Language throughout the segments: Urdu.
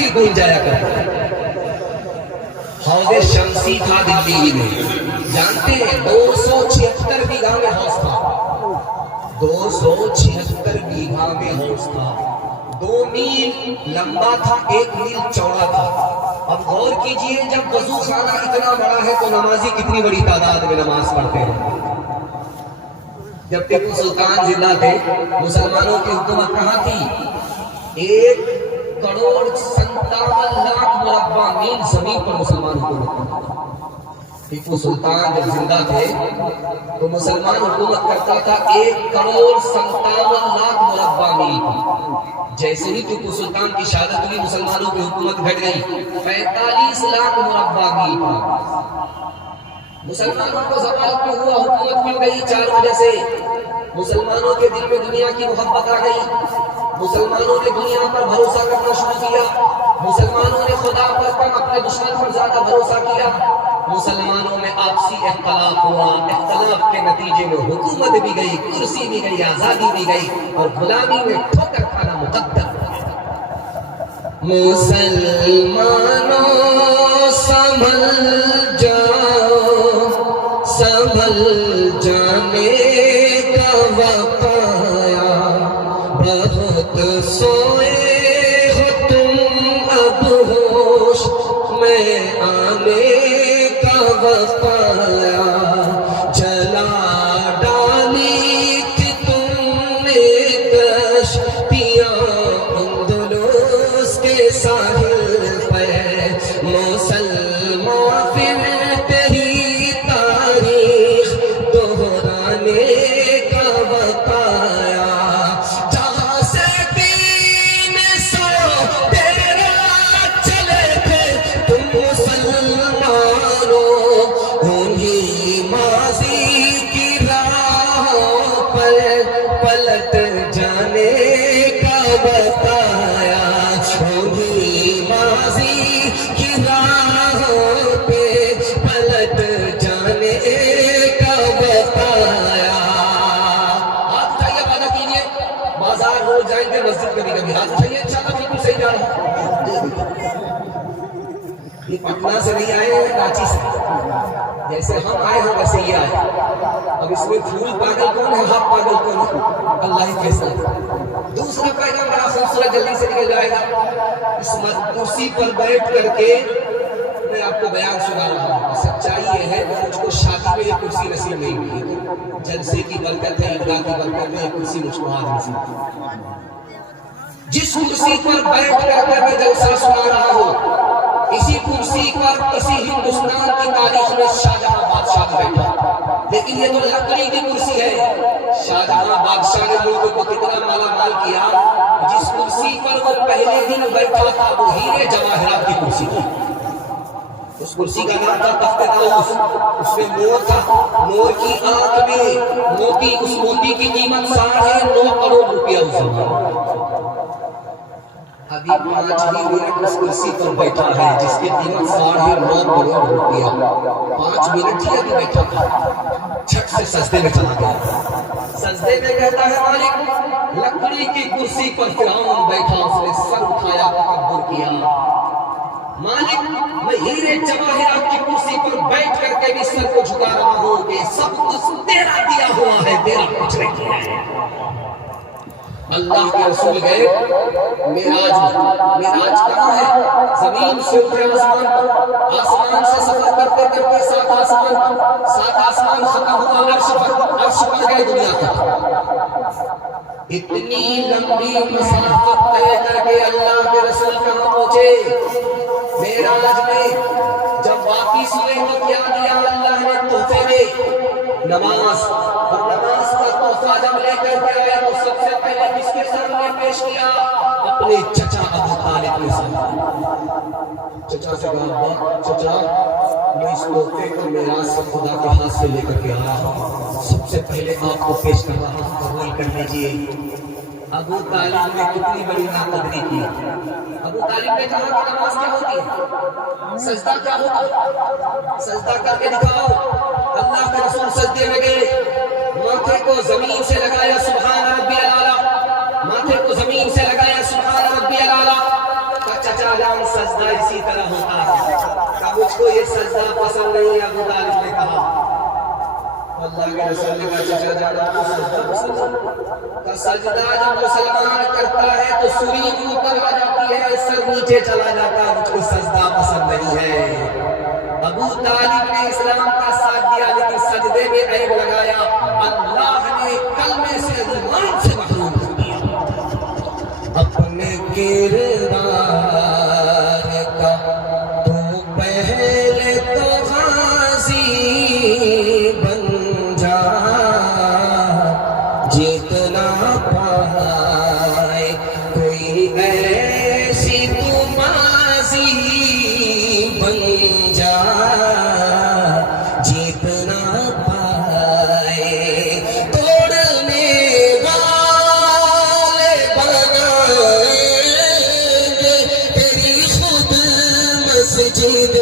گھنٹی گونج جایا کرتا تھا۔ حوض شمسی تھا دلی میں، جانتے ہیں 276 بیگھہ میں حوض تھا، 276 بیگھہ میں حوض تھا، 2 میل لمبا تھا، 1 میل چوڑا تھا۔ اب غور کیجئے جب وضو خانہ اتنا بڑا ہے تو نمازی کتنی بڑی تعداد میں نماز پڑھتے ہیں۔ جب ٹیپو سلطان زندہ تھے مسلمانوں کی حکومت کہاں تھی؟ 1,57,00,000 مربع میل زمین پر مسلمان حکومت کرتا تھا۔ ٹیپو سلطان جب زندہ تھے تو مسلمان حکومت کرتا تھا 1,57,00,000 مربع میل کی۔ جیسے ہی ٹیپو سلطان کی شہادت ہوئی مسلمانوں کی حکومت گھٹ گئی، 45 لاکھ مربع میل کی۔ مسلمانوں کو زوال کیوں ہوا، حکومت کیوں گئی؟ 4 وجہ سے۔ مسلمانوں کے دل میں دنیا کی محبت آ گئی، مسلمانوں نے دنیا پر بھروسہ کرنا شروع کیا، مسلمانوں نے خدا پر کم اپنے دشمن پر زیادہ بھروسہ کیا، مسلمانوں میں آپسی اختلاف ہوا، اختلاف کے نتیجے میں حکومت بھی گئی، کرسی بھی گئی، آزادی بھی گئی، اور غلامی میں ٹھوکر کھانا مقدر ہو گیا۔ مسلمانوں سنبھل جاؤ، سنبھل جانے کا وقت آیا، بہت سوئے ہو تم اب ہوش میں آنے کا وقت آیا، جلا ڈالی تھی تم نے کشتیاں اندلس کے ساحل پہ، مسلمان پھر ہی تاریخ دہرانے کا وقت آیا، جہاں سے 300 تیرا چلے تھے تم مسلمانوں، انہی ماضی کی راہوں پر پلٹ جانے کا وقت آیا، انہی ماضی کی راہوں پہ پلٹ جانے کا وقت آیا۔ ہاتھ اٹھائیے، وعدہ کیجیے، بازار ہو جائیں گے مسجد کبھی کبھی، ہاتھ اٹھائیے، انشاءاللہ بالکل صحیح جا رہا ہوں۔ یہ پٹنہ سے نہیں آئے، کراچی سے، جیسے ہم آئے ہیں ویسے یہ آئے۔ اب اس میں پھول پاگل کون ہے، ہاتھ پاگل کون ہے؟ اللہ ہی فیصلہ۔ دوسرا پیغام بڑا خوبصورت، جلدی سے نکل جائے گا۔ اس کرسی پر بیٹھ کر کے میں آپ کو بیان سنا رہا ہوں، سچائی یہ ہے کہ مجھ کو شادی میں یہ کرسی نصیب نہیں ہوئی، جلسے کی برکت ہے، عیدگاہ کی برکت ہے، یہ کرسی مجھ کو آج نصیب ہوئی۔ جس کرسی پر بیٹھ کر کے میں جلسہ سنا رہا ہوں، اسی کرسی پر کسی ہندوستان کی تاریخ میں شاہجہاں بادشاہ بھی بیٹھا، لیکن یہ تو لکڑی کی کرسی ہے۔ شاہجہاں بادشاہ نے ملک کو کتنا مالا مال کیا، جس کرسی پر وہ پہلے دن بیٹھا تھا وہ ہیرے جواہرات کی کرسی تھی۔ اس کرسی کا نام تھا تخت طاؤس، اس میں مور تھا، مور کی آنکھ میں موتی، اس موتی کی قیمت 9.5 کروڑ روپیہ اس زمانے۔ ابھی 5 ہی منٹ اس کرسی پر بیٹھا ہے جس کی قیمت 9.5 کروڑ روپیہ، 5 منٹ ہی ابھی بیٹھا تھا، چھٹ سے سجدے میں چلا گیا۔ سجدے میں کہتا ہے مالک، لکڑی کی کرسی پر فرعون بیٹھا، اس نے سر اٹھایا، تکبر کیا، مالک میں ہیرے جواہرات کی کرسی پر بیٹھ کر کے بھی سر کو جھکا رہا ہوں کہ سب کچھ تیرا دیا ہوا ہے، تیرا کچھ نہیں کیا ہے۔ اللہ کے رسول گئے معراج میں، معراج کہاں ہے؟ زمین سے اٹھے آسمان پر، آسمان سے سفر کرتے کرتے 7 آسمان ختم ہوا، عرش پر گئے دنیا کا۔ اتنی لمبی مسافت طے کر کے اللہ کے رسول کہاں پہنچے؟ معراج میں جب واپس ہوئے تو کیا دیا اللہ نے تحفے میں؟ نماز، اور نماز کا تحفہ جب لے کر کے آیا تو سب سے پہلے کس کے سامنے پیش کیا؟ اپنے چچا ابو طالب کے سامنے۔ چچا سے کہا، چچا میں اس تحفے کو معراج سے خدا کے ہاتھ سے لے کر کے آیا ہوں، سب سے پہلے آپ کو پیش کر رہا ہوں، قبول کر لیجیے۔ ابو طالب نے کتنی بڑی ناقدری کی۔ ابو طالب نے کہا کہ نماز کیا ہوتی ہے، سجدہ کیا ہوتا ہے، سجدہ کر کے دکھاؤ۔ اللہ کے رسول سجدے میں گئے، ماتھے کو زمین سے لگایا، سبحان ربی الاعلیٰ، ماتھے کو زمین سے لگایا، سبحان ربی الاعلیٰ۔ چچا السلام سجدہ اسی طرح ہوتا ہے. کہ مجھ کو یہ سجدہ پسند نہیں. ابو طالب نے کہا اللہ کے رسول نے کہا چچا جان آپ کو سجدہ پسند ہے؟ کہ سجدہ جب مسلمان کرتا ہے تو سری بھی اوپر آ جاتی ہے, سر نیچے چلا جاتا ہے. مجھ کو سجدہ پسند نہیں ہے. ابو طالب نے اسلام کا ساتھ دیا لیکن سجدے میں عیب لگایا. اللہ نے کلمے سے ایمان سے محروم کر دیا. اپنے کردار کا تو پہلے تو غازی بن جا, جتنا پائے کوئی ایسی تو ماضی بن جا, جتنا پائے توڑنے والے بنائیں گے تیری خود مسجد.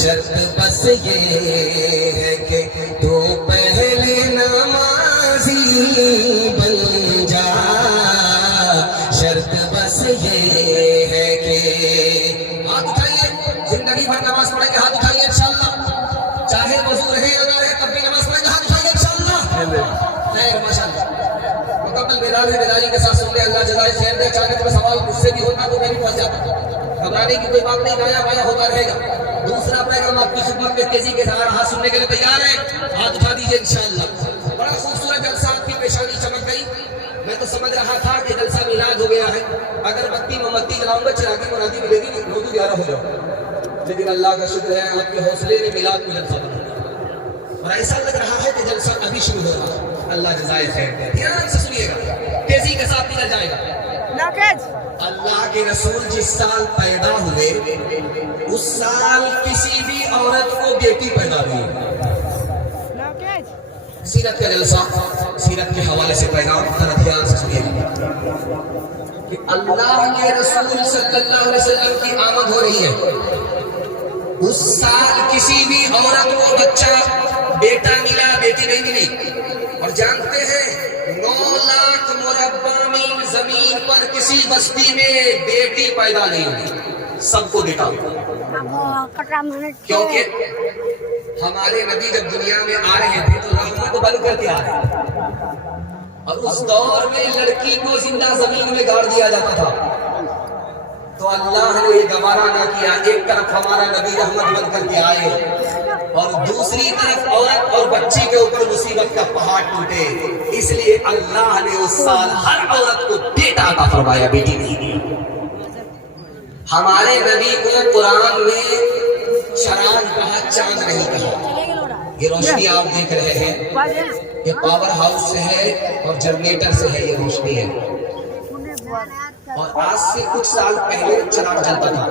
شرط بس یہ ہے کہ تو پہلے نمازی بن جا. شرط بس یہ ہے کہ ہاتھ اٹھائیے, زندگی بھر نماز پڑھیں گے, ہاتھ اٹھائیے انشاءاللہ. چاہے وضو رہے یا نہ رہے تب بھی نماز پڑھیں گے, ہاتھ اٹھائیے انشاءاللہ. خیر ماشاءاللہ. مکمل بیداری کے ساتھ سن لیں. اللہ جزائے خیر دے. اچانک میں سوال مجھ سے بھی ہوتا تو میں بھی پھنس جاتا. گھبرانے کی کوئی بات نہیں, دایا بایاں ہوتا رہے گا. دوسرا پیغام آپ کی خدمت میں تیزی کے ساتھ ہاتھ سننے کے لیے تیار ہے, ہاتھ اٹھا دیجیے انشاءاللہ. بڑا خوبصورت جلسہ, آپ کی پیشانی چمک گئی. میں تو سمجھ رہا تھا کہ جلسہ میلاد ہو گیا ہے. اگر بتی مومبتی جلاؤں گا چراغی منادی ملے گی, 9:11 ہو جاؤ. لیکن اللہ کا شکر ہے آپ کے حوصلے نے میلاد کو جلسہ بنا دیا اور ایسا لگ رہا ہے کہ جلسہ ابھی شروع ہو رہا ہے. اللہ جزائے خیر دے. دھیان سے سنیے گا, تیزی کے ساتھ نکل جائے گا. اللہ کے رسول جس سال پیدا ہوئے اس سال کسی بھی عورت کو بیٹی پیدا ہوئی. سیرت کا جلسہ, سیرت کے حوالے سے پیغام ذرا دھیان سے سنیے گا کہ اللہ کے رسول صلی اللہ علیہ وسلم کی آمد ہو رہی ہے. اس سال کسی بھی عورت کو بچہ بیٹا ملا, بیٹی نہیں ملی. اور جانتے ہیں 9 لاکھ مربع میل زمین پر کسی بستی میں بیٹی پیدا نہیں ہوئی, سب کو بیٹا ہوا. کیونکہ ہمارے نبی جب دنیا میں آ رہے تھے تو رحمت بن کر کے آ رہے تھے. اور اس دور میں لڑکی کو زندہ زمین میں گاڑ دیا جاتا تھا. تو اللہ نے یہ گوارا نہ کیا, ایک طرف ہمارا نبی رحمت بن کر کے آئے اور دوسری طرف عورت اور بچی کے اوپر مصیبت کا پہاڑ ٹوٹے. اس لیے اللہ نے اس سال ہر عورت کو بیٹا عطا فرمایا, بیٹی نہیں. ہمارے نبی کو قرآن میں چراغ کہا, چاند نہیں کہا. یہ روشنی آپ دیکھ رہے ہیں, یہ پاور ہاؤس سے ہے اور جنریٹر سے ہے. یہ روشنی ہے. اور آج سے کچھ سال پہلے چراغ جلتا تھا,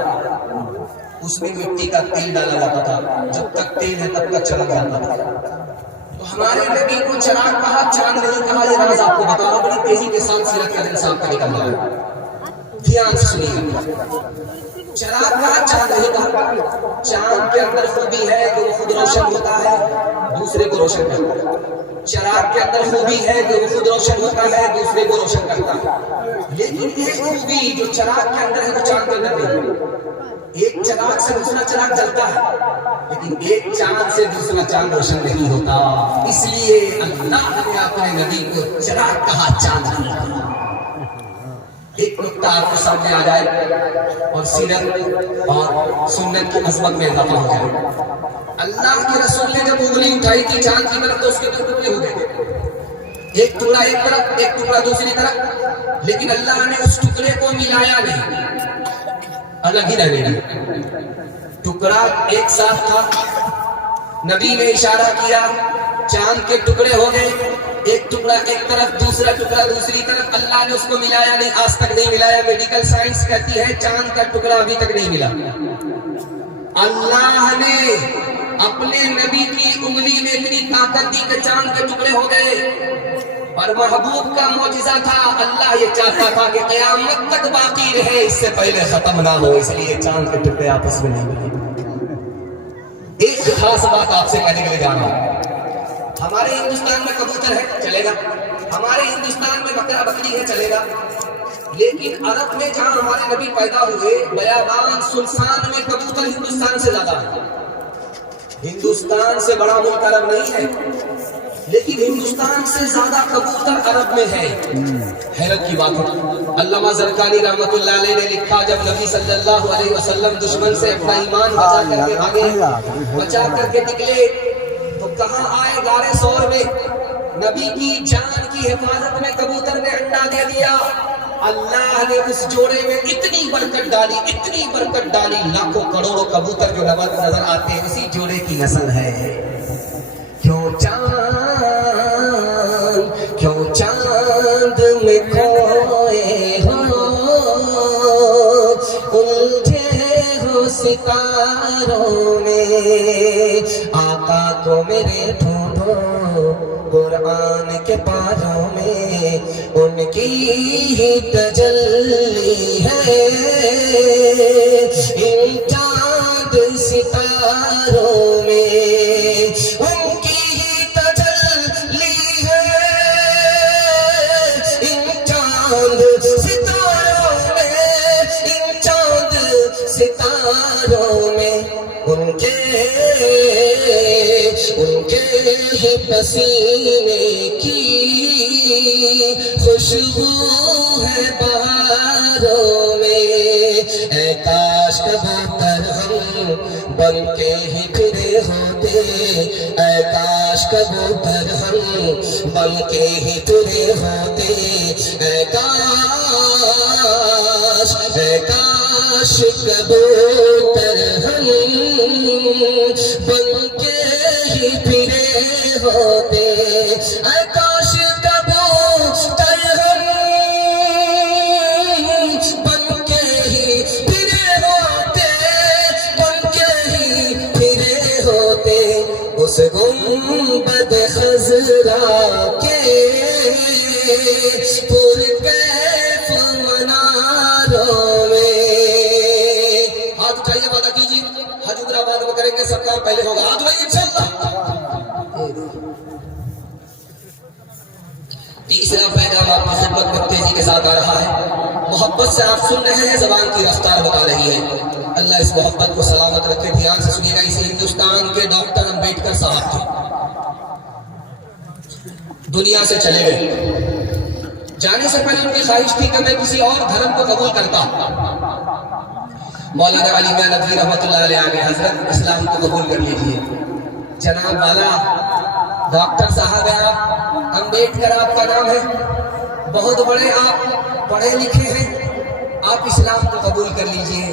اس میں مٹی کا تیل ڈالا جاتا تھا. جب تک تیل ہے تب تک چراغ جلتا تھا. تو ہمارے نبی کو چراغ کہا, چاند نہیں کہا. یہ راز آپ کو بتا رہا ہوں, بڑی تیزی کے ساتھ سیرت کا انسان کا نکل رہا ہے. دھیان سے سنیے. چراغ کہا, چاند نہیں کہا. چاند کے اندر خوبی ہے کہ وہ خود روشن ہوتا ہے, دوسرے کو روشن کرتا ہے. چراغ کے اندر خوبی ہے کہ وہ خود روشن ہوتا ہے, دوسرے کو روشن کرتا ہے. لیکن یہ خوبی جو چراغ کے اندر ہے وہ چاند کے اندر نہیں. ایک چراغ سے دوسرا چراغ جلتا ہے لیکن ایک چاند سے دوسرا چاند روشن نہیں ہوتا. اس لیے اللہ نے اپنے نبی کو چراغ کہا, چاند نہیں کہا. ایک نقطہ آپ کو سامنے آ جائے اور سیرت اور سنت کی عظمت میں اضافہ ہو جائے. اللہ کے رسول نے جب انگلی اٹھائی تھی چاند کی طرف تو اس کے 2 ٹکڑے ہو گئے, ایک ٹکڑا ایک طرف, ایک ٹکڑا دوسری طرف. لیکن اللہ نے اس ٹکڑے کو ملایا نہیں, الگ ہی رہنے دی. ٹکڑا ایک ساتھ تھا, نبی نے اشارہ کیا, چاند کے ٹکڑے ہو گئے. ایک ٹکڑا ایک طرف, دوسرا ٹکڑا دوسری طرف. اللہ نے اس کو ملایا نہیں, آج تک نہیں ملایا. میڈیکل سائنس کہتی ہے چاند کا ٹکڑا ابھی تک نہیں ملا. اللہ نے اپنے نبی کی انگلی میں اتنی طاقت دی کہ چاند کے ٹکڑے ہو گئے. اور محبوب کا معجزہ تھا, اللہ یہ چاہتا تھا کہ قیامت تک باقی رہے, اس سے پہلے ختم نہ ہو, اس لیے چاند کے ٹکڑے آپس میں نہیں ملے. ایک خاص بات آپ سے کہنے کے لیے جا رہا ہوں. ہمارے ہندوستان میں کبوتر ہے, چلے گا. ہمارے ہندوستان میں بکرا بکری ہے, چلے گا. لیکن عرب میں جہاں ہمارے نبی پیدا ہوئے بیابان سلسان میں کبوتر ہندوستان سے زیادہ ہے. ہندوستان سے بڑا ملک عرب نہیں ہے لیکن ہندوستان سے زیادہ کبوتر عرب میں ہے. حیرت کی بات ہے. علامہ زرقانی رحمۃ اللہ علیہ نے لکھا جب نبی صلی اللہ علیہ وسلم دشمن سے اپنا ایمان بچا کر کے بھاگے, بچا کر کے نکلے تو کہاں آئے غار ثور میں. نبی کی جان کی حفاظت میں کبوتر نے انڈا دے دیا. اللہ نے اس جوڑے میں اتنی برکت ڈالی, اتنی برکت ڈالی, لاکھوں کروڑوں کبوتر جو نظر آتے ہیں اسی جوڑے کی نسل ہے. کیوں چاند میں کھوئے ہو الجھے ہو ستاروں میں, آقا کو میرے ڈھونڈو قرآن کے پاروں میں, ان کی ہی تجلی ہے ان چاند ستاروں میں, ان کی ہی تجلی ہے ان چاند ستاروں میں, ان چاند ستاروں میں, ان کے ہی پسینے کی خوشبو ہے بہاروں میں. اے کاش کبوتر ہم بن کے ہی پھرے ہوتے, اے کاش کبوتر ہم بن کے ہی پھرے ہوتے, اے کاش کبوتر ہم بن کے ہی پھرے ہوتے, اے کاش کبوتر ہم بن کے ہی پھرے ہوتے, بن کے ہی پھرے ہوتے, اس گنبد خضرا کے پرکیف مناروں میں. ہاتھ اٹھائیے, وعدہ کیجیے حج عمرہ بعد میں کریں گے, سب کام پہلے ہوگا. ہاتھ اٹھائیے انشاءاللہ. تیسرا پیغام آپ کی خدمت میں تیزی کے ساتھ آ رہا ہے. محبت سے آپ سن رہے ہیں, زبان کی رفتار بتا رہی ہے. اللہ اس محبت کو سلامت رکھے. دھیان سے سنیے گا. اسی ہندوستان کے ڈاکٹر امبیڈکر صاحب تھے, دنیا سے چلے گئے. جانے سے پہلے ان کی خواہش تھی کہ میں کسی اور دھرم کو قبول کرتا. مولانا علی میاں ندوی رحمۃ اللہ علیہ آگے, حضرت اسلام کو قبول کر لیجیے. جناب والا ڈاکٹر صاحب ہے آپ, امبیڈکر آپ کا نام ہے, بہت بڑے آپ پڑھے لکھے ہیں, آپ اسلام کو قبول کر لیجیے.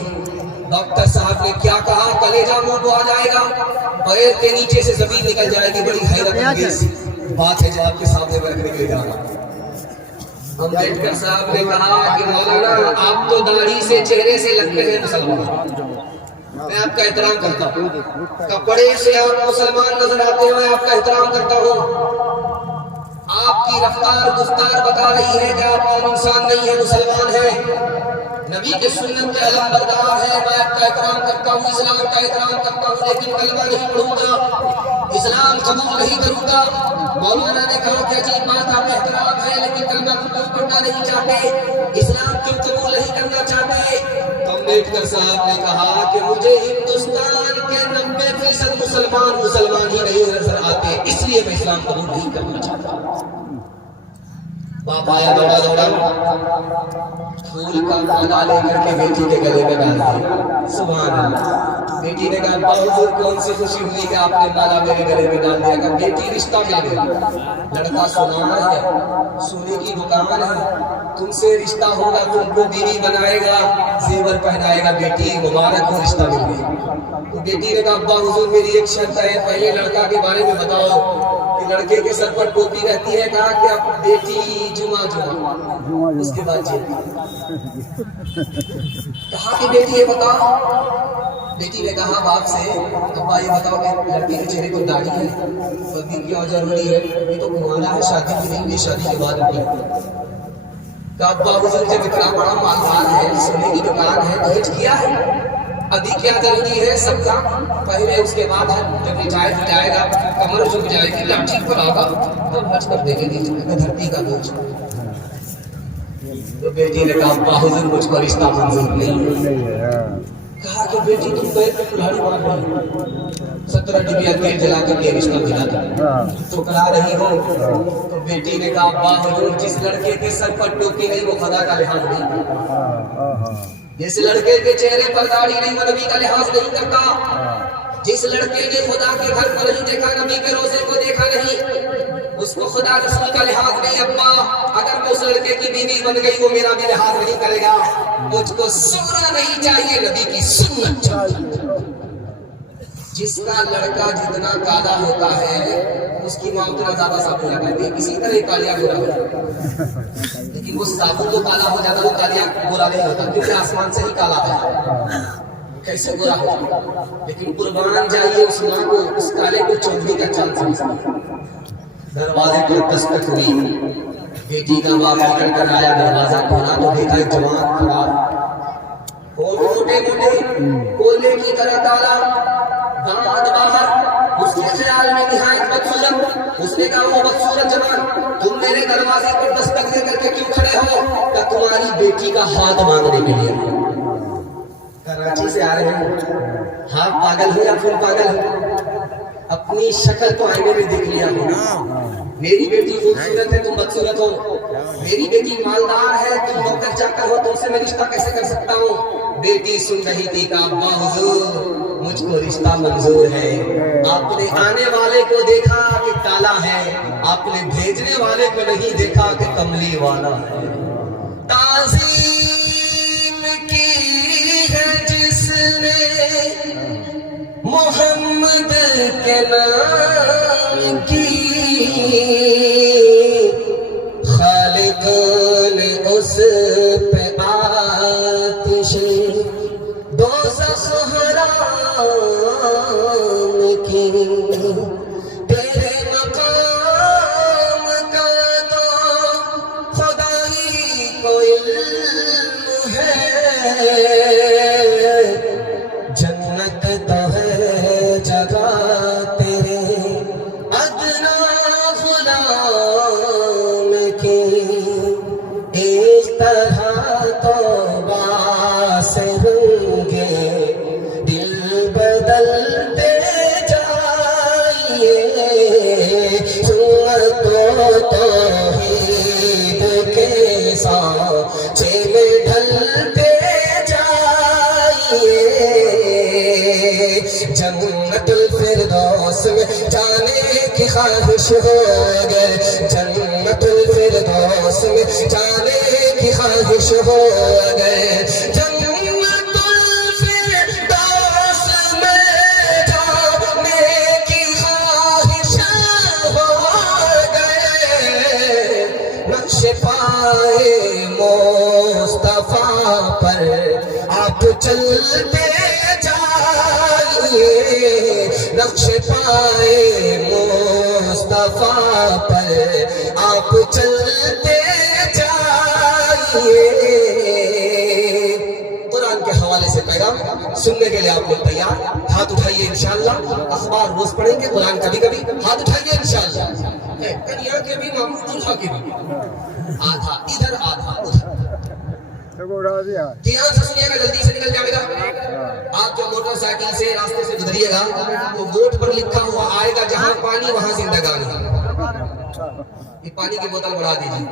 ڈاکٹر صاحب نے کیا کہا, کلیجہ منہ کو آ جائے گا, پیر کے نیچے سے زمین نکل جائے گی. بڑی حیرت انگیز بات ہے جو آپ کے سامنے میں رکھنے کے لیے جا رہا ہوں. امبیڈکر صاحب نے کہا کہ مولانا آپ تو داڑھی سے چہرے سے لگتے ہیں مسلمان, میں آپ کا احترام کرتا ہوں, کپڑے سے آپ مسلمان نظر آتے ہیں, میں آپ کا احترام کرتا ہوں. آپ کی رفتار گفتار بتا رہی ہے کہ آپ عام انسان نہیں ہیں, مسلمان ہیں, نبی کے سنت کے علم بردار ہے. میں آپ کا احترام کرتا ہوں, اسلام کا احترام کرتا ہوں, لیکن کلمہ نہیں پڑھوں گا, اسلام قبول نہیں کروں گا. مولانا نے کہا کہ عجیب بات, آپ احترام ہے لیکن کلمہ کیوں پڑھنا نہیں چاہتے, اسلام کیوں قبول نہیں کرنا چاہتے. امبیڈکر صاحب نے کہا کہ مجھے ہندوستان کے 90% مسلمان ہی نہیں نظر آتے, اس لیے میں اسلام قبول نہیں کرنا چاہتا. باپ آیا دوڑا دوڑا, پھول کا مالا لے کر کے بیٹی کے گلے میں ڈال دیا. سبحان اللہ. بیٹی نے کہا بہت کون سی خوشی ہوئی کہ آپ نے مالا میرے گلے میں ڈال دیا. کہ بیٹی رشتہ مل گیا, لڑکا سنانا ہے, سونے کی دکان ہے, تم سے رشتہ ہوگا, تم کو بیوی بنائے گا, زیور پہنائے گا. بیٹی مبارک ہو, رشتہ مل گیا. تو بیٹی نے کہا ابا حضور میری ایک شرط ہے, پہلے لڑکا کے بارے میں بتاؤ کہ لڑکے کے سر پر ٹوپی رہتی ہے. کہا کہ اب بیٹی جمعہ اس کے بعد کہا کہ بیٹی یہ بتاؤ. بیٹی نے کہا باپ سے ابا یہ بتاؤ کہ لڑکی کے چہرے کو داڑھی ہے, پگڑی کیوں ضروری ہے, یہ تو کنوالا ہے, شادی کی نہیں ہوئی, شادی کے بعد ہوئی. کہا ابا حضور جب اتنا بڑا مالدار ہے, سونے کی دکان ہے, دہیج کیا ہے, ابھی کیا ضروری ہے, سب کا پہلے اس کے بعد جب ریٹائر جائے گا, کمر جھک جائے گی, لاٹھی پر آگا تب حج کر دے گی. دھرتی کا بوجھ تو بیٹی نے کہا ابا حضور مجھ کو رشتہ منظور نہیں ہے. کہا کہ بیٹی تم پیر پہ کلاڑی مار رہی 17 ڈبیا تیل جلا کر کے رشتہ ملا تھا تو کرا رہی ہو. تو بیٹی نے کہا ابا حضور جس لڑکے کے سر پر ٹوپی نہیں وہ خدا کا لحاظ نہیں کرتا, جس لڑکے کے چہرے پر داڑھی نہیں وہ نبی کا لحاظ نہیں کرتا, جس لڑکے نے خدا کے گھر کو نہیں دیکھا نبی کے روزے کو دیکھا نہیں اس کو خدا رسول کا لحاظ نہیں. ابا اگر میں اس لڑکے کی بیوی بن گئی وہ میرا بھی لحاظ نہیں کرے گا. مجھ کو سننا نہیں چاہیے, نبی کی سنت چاہیے. جس کا لڑکا جتنا کالا ہوتا ہے اس کی ماں اتنا زیادہ صابن لگاتی ہے, کسی طرح کالیا گورا ہو جاتا, لیکن وہ صابن جو کالا ہو جاتا وہ کالیا گورا نہیں ہوتا کیونکہ آسمان سے ہی کالا ہے, کیسے گورا ہو جاتا. لیکن قربان جائیے اس ماں کو اس کالے کو چودھری کا چاند سمجھتی. دروازے کو دستک ہوئی, بیٹی کا باپ نکل کر آیا, دروازہ کھولا تو دیکھا ایک جوان کھڑا, موٹے موٹے کوئلے کی طرح کالا, داماد باہر, اس کے خیال میں نہایت بدصورت. اس نے کہا وہ بدصورت جوان تم میرے دروازے پر دستک دے کر کے کیوں کھڑے ہو؟ کہ تمہاری بیٹی کا ہاتھ مانگنے کے لیے. کراچی سے آ رہے ہیں, ہاں پاگل ہو یا پھر پاگل ہو, اپنی شکل تو آئینے میں دیکھ لیا ہو. میری بیٹی خوبصورت ہے تم بدصورت ہو, میری بیٹی مالدار ہے تم نوکر چاکر ہو, تم سے میں رشتہ کیسے کر سکتا ہوں؟ بیٹی سن رہی تھی کہ ابا حضور مجھ کو رشتہ منظور ہے. آپ نے آنے والے کو دیکھا کہ کالا ہے, آپ نے بھیجنے والے کو نہیں دیکھا کہ کملی والا ہے. تعظیم کی ہے جس نے محمد کے نام کی, خالق نے اس پہ آتش دوزخ حرام کی. تیرے مقام کا تو خدائی کو علم ہے, جنت تو ہے جگہ تیرے ادنا غلام کی. اس طرح توبہ سے ہوں گے دل بدلتے جائیے, سنت و توحید کے سانچے میں ڈھلتے جائیے. جنت الفردوس میں جانے کی خواہش ہو اگر, جنت الفردوس میں جانے کی خواہش ہو اگر, جنت الفردوس میں جانے کی خواہش ہو اگر, نقش پائے مصطفیٰ پر آپ چلتے جائیے, نقش پائے مصطفیٰ پر آپ چلتے جائیے. قرآن کے حوالے سے پیغام سننے کے لیے آپ لوگ تیار؟ ہاتھ اٹھائیے انشاءاللہ. اخبار روز پڑھیں گے, قرآن کبھی کبھی. ہاتھ اٹھائیے انشاءاللہ. کنیا کے بھی ماموں کے بھی, آدھا ادھر آدھا ادھر. دھیان سے سنیے گا, جلدی سے نکل جائے گا. آپ جو موٹر سائیکل سے راستے سے گزریے گا تو بورڈ پر لکھا ہوا آئے گا جہاں پانی وہاں زندگانی. یہ پانی کی بوتل بڑھا دیجیے,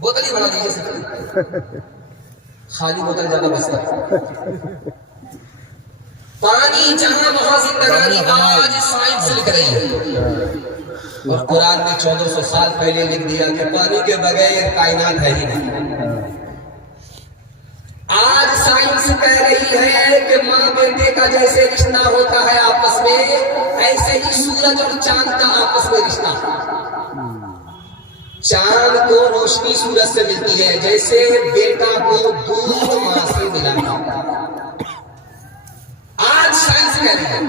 بوتل ہی بڑھا دیجیے, خالی بوتل زیادہ بستا ہے. پانی جہاں وہاں زندگانی آج سائنس لکھ رہی ہے, اور قرآن نے 1400 سال پہلے لکھ دیا کہ پانی کے بغیر کائنات ہے ہی نہیں. آج سائنس کہہ رہی ہے کہ ماں بیٹے کا جیسے رشتہ ہوتا ہے آپس میں, ایسے ہی سورج اور چاند کا آپس میں رشتہ ہے. چاند کو روشنی سورج سے ملتی ہے جیسے بیٹا کو دودھ ماں سے ملا. آج سائنس کہہ رہی ہے,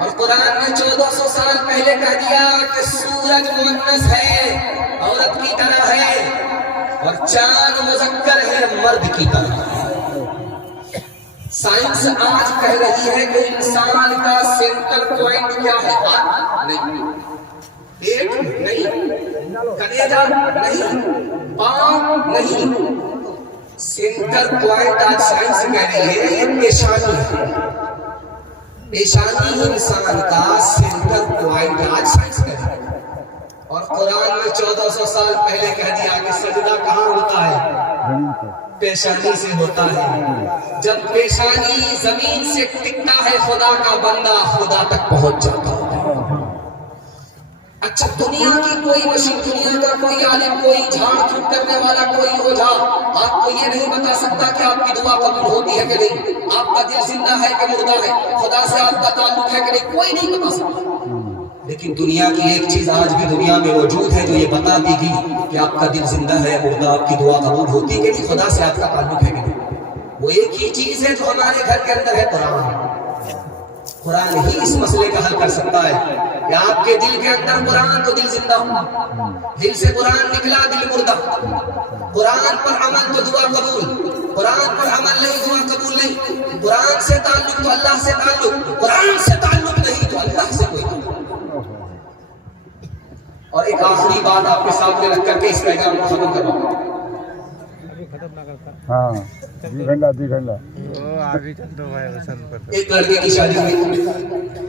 اور قرآن نے 1400 سال پہلے کہہ دیا کہ سورج مؤنث ہے, عورت کی طرح ہے, اور چاند مذکر ہے, مرد کی طرح. سائنس آج کہہ رہی ہے کہ انسان کا سینٹر پوائنٹ کیا ہے؟ نہیں, پیٹ نہیں، کلیجہ نہیں، پاؤں نہیں، سینٹر پوائنٹ آج سائنس کہہ رہی ہے یہ پیشانی ہے. پیشانی ہی انسان کا سینٹر پوائنٹ آج سائنس کہہ رہی ہے. اور قرآن میں 1400 سال پہلے کہہ دیا کہ سجدہ کہاں ہوتا ہے؟ پیشانی سے ہوتا ہے. جب پیشانی زمین سے ٹکتا ہے خدا کا بندہ خدا تک پہنچ جاتا ہے. اچھا دنیا کی کوئی مشین، دنیا کا کوئی عالم، کوئی جھاڑ پھوک کرنے والا، کوئی اوجھا آپ کو یہ نہیں بتا سکتا کہ آپ کی دعا قبول ہوتی ہے کہ نہیں، آپ کا دل زندہ ہے کہ مردہ ہے، خدا سے آپ کا تعلق ہے کہ نہیں، کوئی نہیں بتا سکتا. لیکن دنیا کی ایک چیز آج بھی دنیا میں موجود ہے جو یہ بتا دی گی کہ آپ کا دل زندہ ہے یا مردہ، آپ کی دعا قبول ہوتی ہے کہ نہیں، خدا سے آپ کا تعلق ہے کہ نہیں. وہ ایک ہی چیز ہے جو ہمارے گھر کے اندر ہے، قرآن. قرآن ہی اس مسئلے کا حل کر سکتا ہے کہ آپ کے دل کے اندر قرآن تو دل زندہ ہو، دل سے قرآن نکلا دل مردہ. قرآن پر عمل تو دعا قبول، قرآن پر عمل نہیں دعا قبول نہیں. قرآن سے تعلق تو اللہ سے تعلق، قرآن سے تعلق نہیں تو اللہ سے کوئی تعلق. اور ایک آخری بات آپ کے سامنے رکھ کر کے اس پیغام کو ختم کرواؤں. ایک لڑکے کی شادی ہوئی،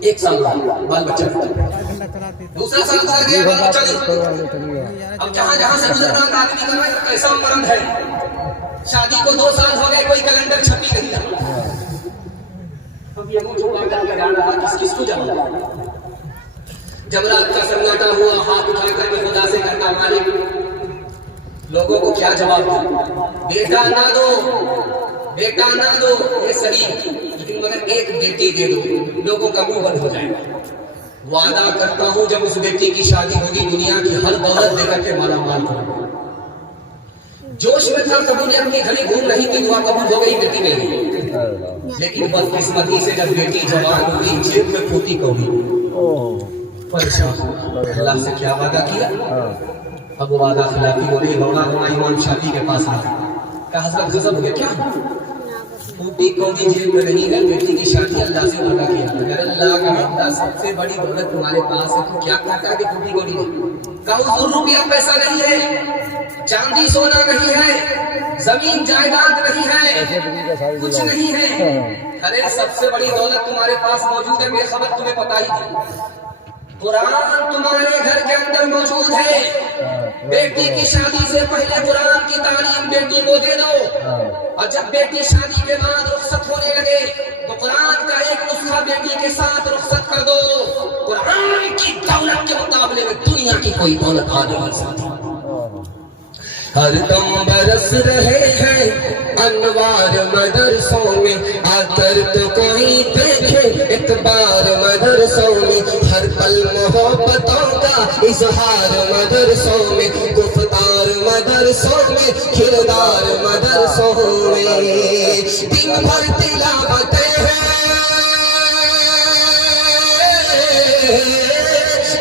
1 سال بال بچہ، دوسرا سال گزر گیا بال بچہ نہیں. اب جہاں جہاں سے گزر رہا آدمی کا ایک ایسا مرض ہے، شادی کو 2 سال ہو گئے کوئی کیلنڈر چھپی نہیں رہا. اب یہ مجھے جان رہا کس کس کو جان رہا. جب رات کا سناٹا ہوا ہاتھ اٹھا کر کے خدا سے کرنا مالک لوگوں کو کیا جواب دیا؟ بیٹا نہ دو، بیٹا نہ دو، یہ صحیح، لیکن مگر ایک بیٹی دے دو، لوگوں کا منہ بند ہو جائے گا. وعدہ کرتا ہوں جب اس بیٹی کی شادی ہوگی دنیا کی ہر دولت دے کر کے مالا مال کروں. جوش میں تھا قبولیت کی گھڑی گھوم رہی تھی، دعا قبول ہو گئی، بیٹی نہیں. لیکن بدقسمتی سے جب بیٹی جوان ہوئی جیب میں پھوٹی کوئی پریشان. اللہ سے کیا وعدہ کیا؟ اب وہ وعدہ خلافی ہو رہی. رونا رونا امام شافعی کے پاس آ کہا حضرت غضب ہو گیا کیا؟ پھوٹی کوئی جیب میں نہیں ہے، بیٹی کی شادی اللہ سے وعدہ کیا. اگر اللہ کا بندہ سب سے بڑی دولت تمہارے پاس ہے تو کیا کہتا ہے کہ پھوٹی کوئی نہیں؟ کہا 100 روپیہ پیسہ نہیں ہے، چاندی سونا نہیں ہے، زمین جائیداد نہیں ہے، کچھ نہیں ہے. ارے سب سے بڑی دولت تمہارے پاس موجود ہے، میری خبر تمہیں پتا ہی تھی. قرآن تمہارے گھر کے اندر موجود ہے. بیٹی کی شادی سے پہلے قرآن کی تعلیم بیٹی کو دے دو، اور جب بیٹی شادی کے بعد رخصت ہونے لگے تو قرآن کا ایک نسخہ بیٹی کے ساتھ رخصت کر دو. قرآن کی دولت کے مقابلے میں دنیا کی کوئی دولت آنے والی ساتھ ہر دم برس رہے ہیں انوار مدرسوں میں، آ کر تو کوئی دیکھے ایک بار مدرسوں میں. ہر پل محبتوں کا اظہار مدرسوں میں، گفتار مدرسوں میں، کردار مدرسوں میں. دن بھر تلاوتیں ہیں،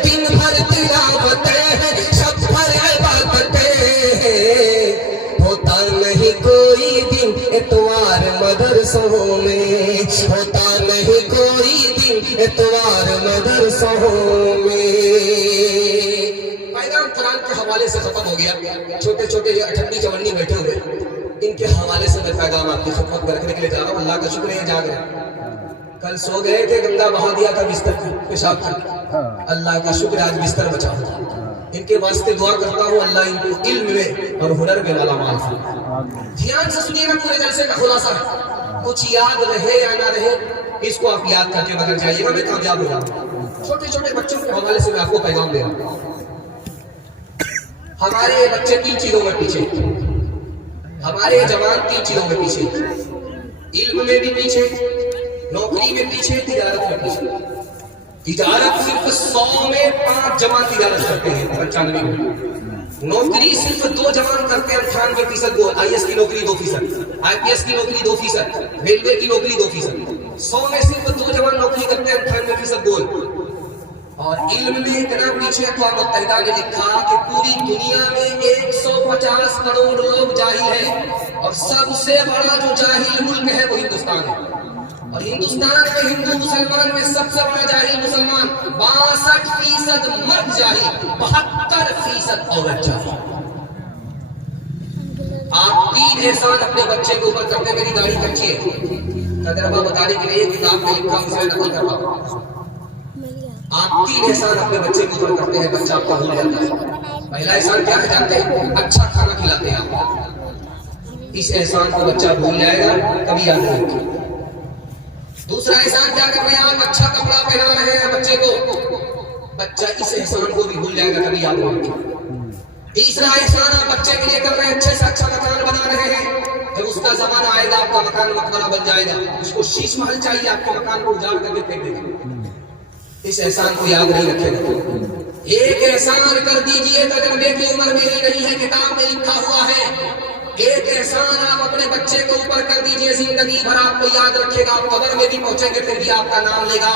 دن بھر تلاوتیں ہیں، شب بھر عبادتیں ہیں. ہوتا نہیں کوئی دن اتوار مدرسوں میں، ہوتا نہیں کوئی دن اتوار مدرسوں میں. پیغام قرآن کے حوالے سے ختم ہو گیا. چھوٹے چھوٹے یہ 58 54 بیٹھے ہوئے، ان کے حوالے سے میں پیغام آپ کی خدمت میں رکھنے کے لیے جا رہا ہوں. اللہ کا شکر ہے یہ جاگ رہے. کل سو گئے تھے، گنگا بہا دیا تھا بستر کی پیشاب کی. اللہ کا شکر آج بستر بچا ہوا. ان کے واسطے دعا کرتا ہوں اللہ ان کو علم میں اور ہنر میں مالا مال فرمائے. دھیان سے سنیے گا، پورے جلسے کا خلاصہ ہے. کچھ یاد رہے یا نہ رہے اس کو آپ یاد کر کے بغیر جائیے گا، میں کامیاب ہو جاؤں گا. چھوٹے چھوٹے بچوں کے حوالے سے میں آپ کو پیغام دے رہا ہوں. ہمارے بچے 3 چیزوں میں پیچھے، ہمارے جوان 3 چیزوں میں پیچھے. علم میں بھی پیچھے، نوکری میں پیچھے، تجارت میں پیچھے. تجارت صرف 100 میں 5 جوان تجارت کرتے ہیں 95 میں. نوکری صرف 2 جوان کرتے ہیں 98%. آئی ایس کی نوکری 2%، آئی پی ایس کی نوکری 2%، ریلوے کی نوکری 2%. 100 میں صرف 2 جوان نوکری کرتے ہیں 98% گول. اور علم میں اتنا پیچھے اقوام متحدہ نے لکھا کہ پوری دنیا میں 150 کروڑ لوگ جاہل ہیں، اور سب سے بڑا جو جاہل ملک ہے وہ ہندوستان ہے. اور ہندوستان میں ہندو مسلمان میں سب سے بڑا جاہل مسلمان 62% مرد جاہل 72% عورت جاہل. آپ 3 احسان اپنے بچے کے اوپر کرتے. میری داڑھی کچی ہے تجربہ بتانے کے لیے کتاب میں لکھا اسے نقل کروا. آپ 3 احسان اپنے بچے کے اوپر کرتے ہیں, بچہ آپ کو بھول جاتا ہے. پہلا احسان کیا ہے جانتے ہیں؟ اچھا کھانا کھلاتے ہیں آپ. اس احسان کو بچہ بھول جائے گا, کبھی یاد نہیں رکھے. دوسرا احسان کیا کر رہے ہیں آپ؟ اچھا کپڑا پہنا رہے ہیں بچے کو, بچہ اس احسان کو بھی بھول جائے گا, کبھی یاد نہیں رکھے. تیسرا احسان آپ بچے کے لیے کر رہے ہیں, اچھے سے اچھا مکان بنا رہے ہیں. جب اس کا زمانہ آئے گا آپ کا مکان مقبرہ بن جائے گا. اس کو شیش محل چاہیے, آپ کے مکان کو اجاڑ کر کے پھینک دے گا. اس احسان کو یاد نہیں رکھے گا. ایک احسان کر دیجئے, تجربے کی عمر میری نہیں ہے, کتاب میں لکھا ہوا ہے. ایک احسان آپ اپنے بچے کے اوپر کر دیجئے, زندگی بھر آپ کو یاد رکھے گا. آپ قبر میں بھی پہنچیں گے پھر بھی آپ کا نام لے گا.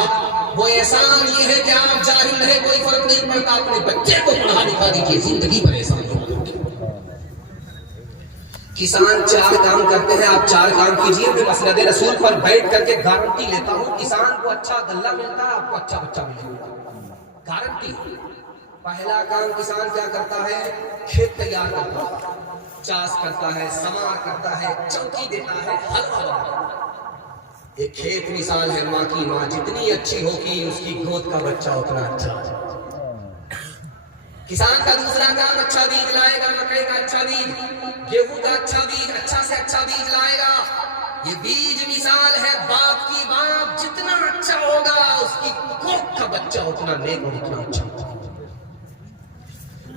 وہ احسان یہ ہے کہ آپ جاہل رہے, کوئی فرق نہیں پڑتا, اپنے بچے کو پڑھا لکھا دیجئے, زندگی بھر احسان. کسان 4 کام کرتے ہیں, آپ 4 کام کیجئے. میں مسند رسول پر بیٹھ کر کے گارنٹی لیتا ہوں, کسان کو اچھا غلہ ملتا ہے, آپ کو اچھا بچہ ملے گا, گارنٹی. پہلا کام کسان کیا کرتا ہے؟ کھیت تیار کرتا ہے, چاس کرتا ہے, سمار کرتا ہے, چوکی دیتا ہے, ہل بناتا ہے. ایک کھیت مثال ہے, ماں کی ماں جتنی اچھی ہوگی اس کی گود کا بچہ اتنا اچھا. کسان کا دوسرا کام اچھا بیج لائے گا, مکئی کا اچھا بیج, گیہوں کا اچھا بیج, اچھا سے اچھا بیج لائے گا. یہ بیج مثال ہے باپ کی. باپ جتنا اچھا ہوگا اس کی کوکھ کا بچہ اتنا نیک اور اتنا اچھا.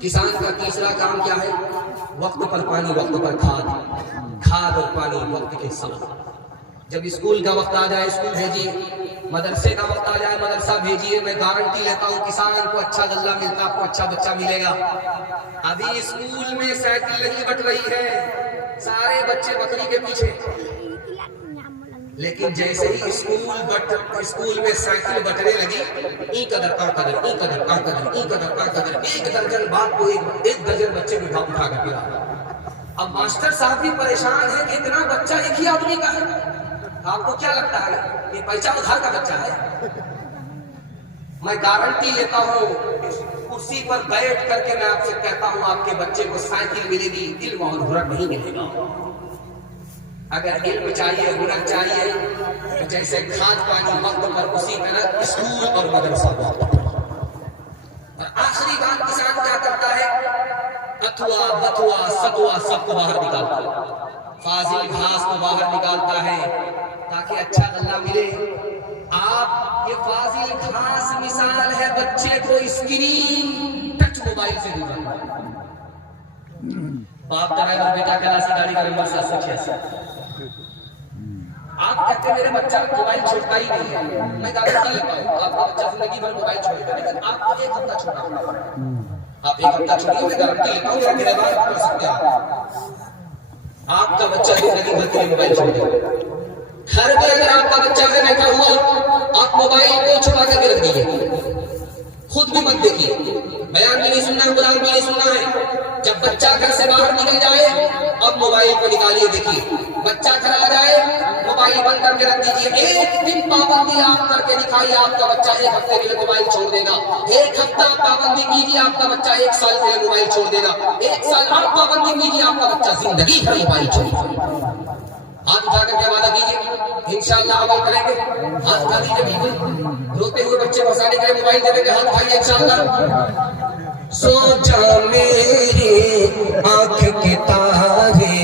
کسان کا تیسرا کام کیا ہے؟ وقت پر پانی, وقت پر کھاد اور پانی وقت کے ساتھ. جب اسکول کا وقت آ جائے اسکول بھیجیے, مدرسے کا وقت آ جائے مدرسہ بھیجیے. میں گارنٹی لیتا ہوں کسان کو اچھا غلہ ملتا, آپ کو اچھا بچہ ملے گا. ابھی اسکول میں سائیکل نہیں بٹ رہی ہے, سارے بچے بکری کے پیچھے. لیکن جیسے ہی اسکول میں سائیکل بٹنے لگی, ایک قدر کا قدر, ایک قدر کا قدر, ایک قدر کا قدر, 1 درجن باپ کو ایک درجن بچے کو اٹھا کر گیا. اب ماسٹر صاحب بھی پریشان ہے کہ اتنا بچہ ایک ہی آدمی کا ہے. آپ کو کیا لگتا ہے یہ پیسہ ادھار کا بچہ ہے؟ میں گارنٹی لیتا ہوں, کرسی پر بیٹھ کر کے میں آپ سے کہتا ہوں, آپ کے بچے کو سائیکل ملے گی, علم اور ہنر نہیں ملے گا. اگر علم چاہیے, ہنر چاہیے, تو جیسے کھاد پانی وقت پر, اسی طرح اسکول اور مدرسہ وقت پر. اور آخری کام کسان کیا کرتا ہے؟ اتوا بتوا ستوا سب کو باہر نکالتا ہے, فاضل گھاس کو باہر نکالتا ہے تاکہ اچھا غلہ ملے. آپ یہ فاضل گھاس مثال ہے بچے کو اسکرین ٹچ موبائل سے دور رکھنا. باپ ڈرائیور, بیٹا کلاسی گاڑی کا نمبر 786. آپ کہتے ہیں میرے بچہ موبائل چھوڑتا ہی نہیں ہے. میں گارنٹی لیتا ہوں آپ کا بچہ زندگی بھر موبائل چھوڑے گا, لیکن آپ کو 1 ہفتہ چھوڑنا ہوگا. آپ 1 ہفتہ چھوڑیے, میں گارنٹی لیتا ہوں, میرے بات کر سکتے ہیں آپ کا بچہ زندگی بھر کے لیے موبائل چھوڑ دے گا. گھر میں اگر آپ کا بچہ ہے بیٹھا ہوا, آپ موبائل کو چھپا کر کے رکھ دیجیے, خود بھی مت دیکھیے. بیان بھی نہیں سننا, قرآن بھی نہیں سننا ہے. جب بچہ گھر سے باہر نکل جائے, اب موبائل کو نکالیے, دیکھیے. بچہ گھر آ جائے, موبائل بند کر کے رکھ دیجیے. 1 دن پابندی آپ کر کے دکھائیے, آپ کا بچہ 1 ہفتے کے لیے موبائل چھوڑ دے گا. 1 ہفتہ پابندی کیجیے, آپ کا بچہ 1 سال کے لیے موبائل چھوڑ دے گا. 1 سال آپ پابندی کیجیے, آپ کا بچہ زندگی بھر موبائل چھوڑ دے گا. ہاتھ اٹھا کر کے وعدہ کیجیے, انشاءاللہ عمل کریں گے. ہاتھ اٹھا دیجیے, بالکل روتے ہوئے بچے کو ہنسانے کے لیے موبائل دے دیں گے, ہاتھ اٹھائیے انشاءاللہ. سو جا میری آنکھ کے تارے,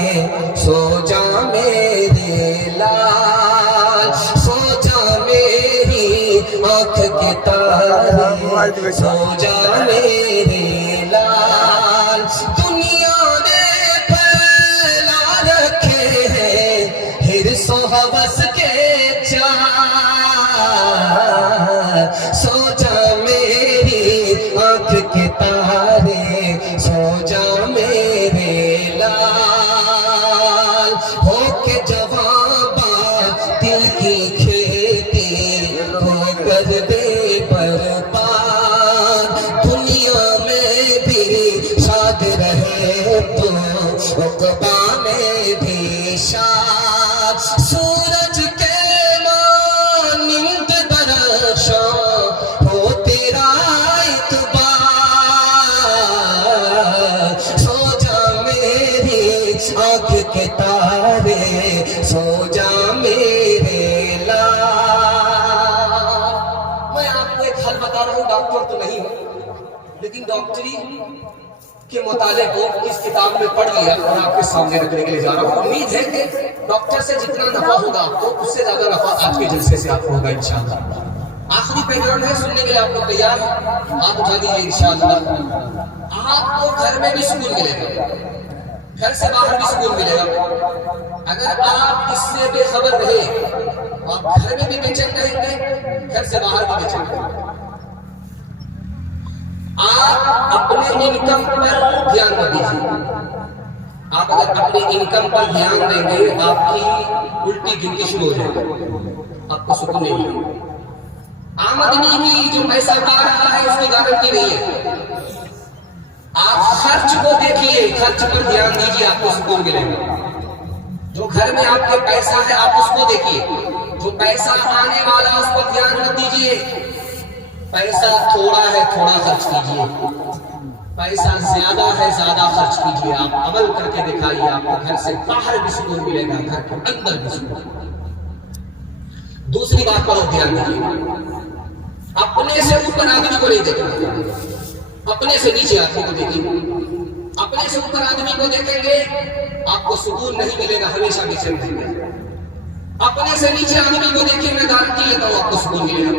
سو جا میرے لال, سو جا میری آنکھ کے تارے, سو جا میرے لال. دنیا نے پھیلا رکھے ہیں حرص و ہوس کے چار, سو جا میری آنکھ کے تارے, سو جا میرے لال. ہو کے جواب دل کی کھیتی ہو کر دے برباد. دنیا میں بھی شاد رہے تو عقبہ میں بھی شاد. سورج کے بتا رہا ہوں ڈاکٹر تو نہیں ہوں، لیکن ڈاکٹری کے مطالعے کو اس کتاب میں پڑھ لیا اور آپ کے سامنے رکھنے کے لیے جا رہا ہوں. امید ہے کہ ڈاکٹر سے جتنا نفع ہوگا آپ کو، اس سے زیادہ نفع آج کے جلسے سے آپ کو ہوگا انشاءاللہ. آخری بیک گراؤنڈ ہے، سننے کے لیے آپ لوگ تیار ہیں؟ ہاتھ اٹھا دیجیے. انشاءاللہ آپ کو گھر میں بھی سکون ملے گا، گھر سے باہر بھی سکون ملے گا. اگر آپ اس سے بے خبر رہے، آپ گھر میں بھی بے چین رہیں گے، گھر سے باہر بھی بے چین رہیں گے. آپ اپنے انکم پر دھیان نہ دیجیے. آپ اگر اپنے انکم پر دھیان دیں گے، آپ کی الٹی گنتی شروع ہو جائے گی، آپ کو سکون نہیں ملے گا. آمدنی کی جو پیسہ آ رہا ہے اس کی گارنٹی نہیں ہے. آپ خرچ کو دیکھیے، خرچ پر دھیان دیجیے، آپ کو سکون ملے گا. جو گھر میں آپ کے پیسہ ہے آپ اس کو دیکھیے، جو پیسہ آنے والا اس پر دھیان مت دیجیے. پیسہ تھوڑا ہے تھوڑا خرچ کیجیے، پیسہ زیادہ ہے زیادہ خرچ کیجیے. آپ عمل کر کے دکھائیے، آپ کو گھر سے باہر بھی سکون ملے گا، گھر کے اندر بھی سکون. دوسری بات پر دھیان دیجیے، اپنے سے اوپر آدمی کو نہیں دیکھنا، اپنے سے نیچے آدمی کو دیکھیں. اپنے سے اوپر آدمی کو دیکھیں گے آپ کو سکون نہیں ملے گا، ہمیشہ بے چین رہیں گے. اپنے سے نیچے آدمی کو دیکھیں، میں گارنٹی لیتا ہوں آپ کو سکون ملے گا.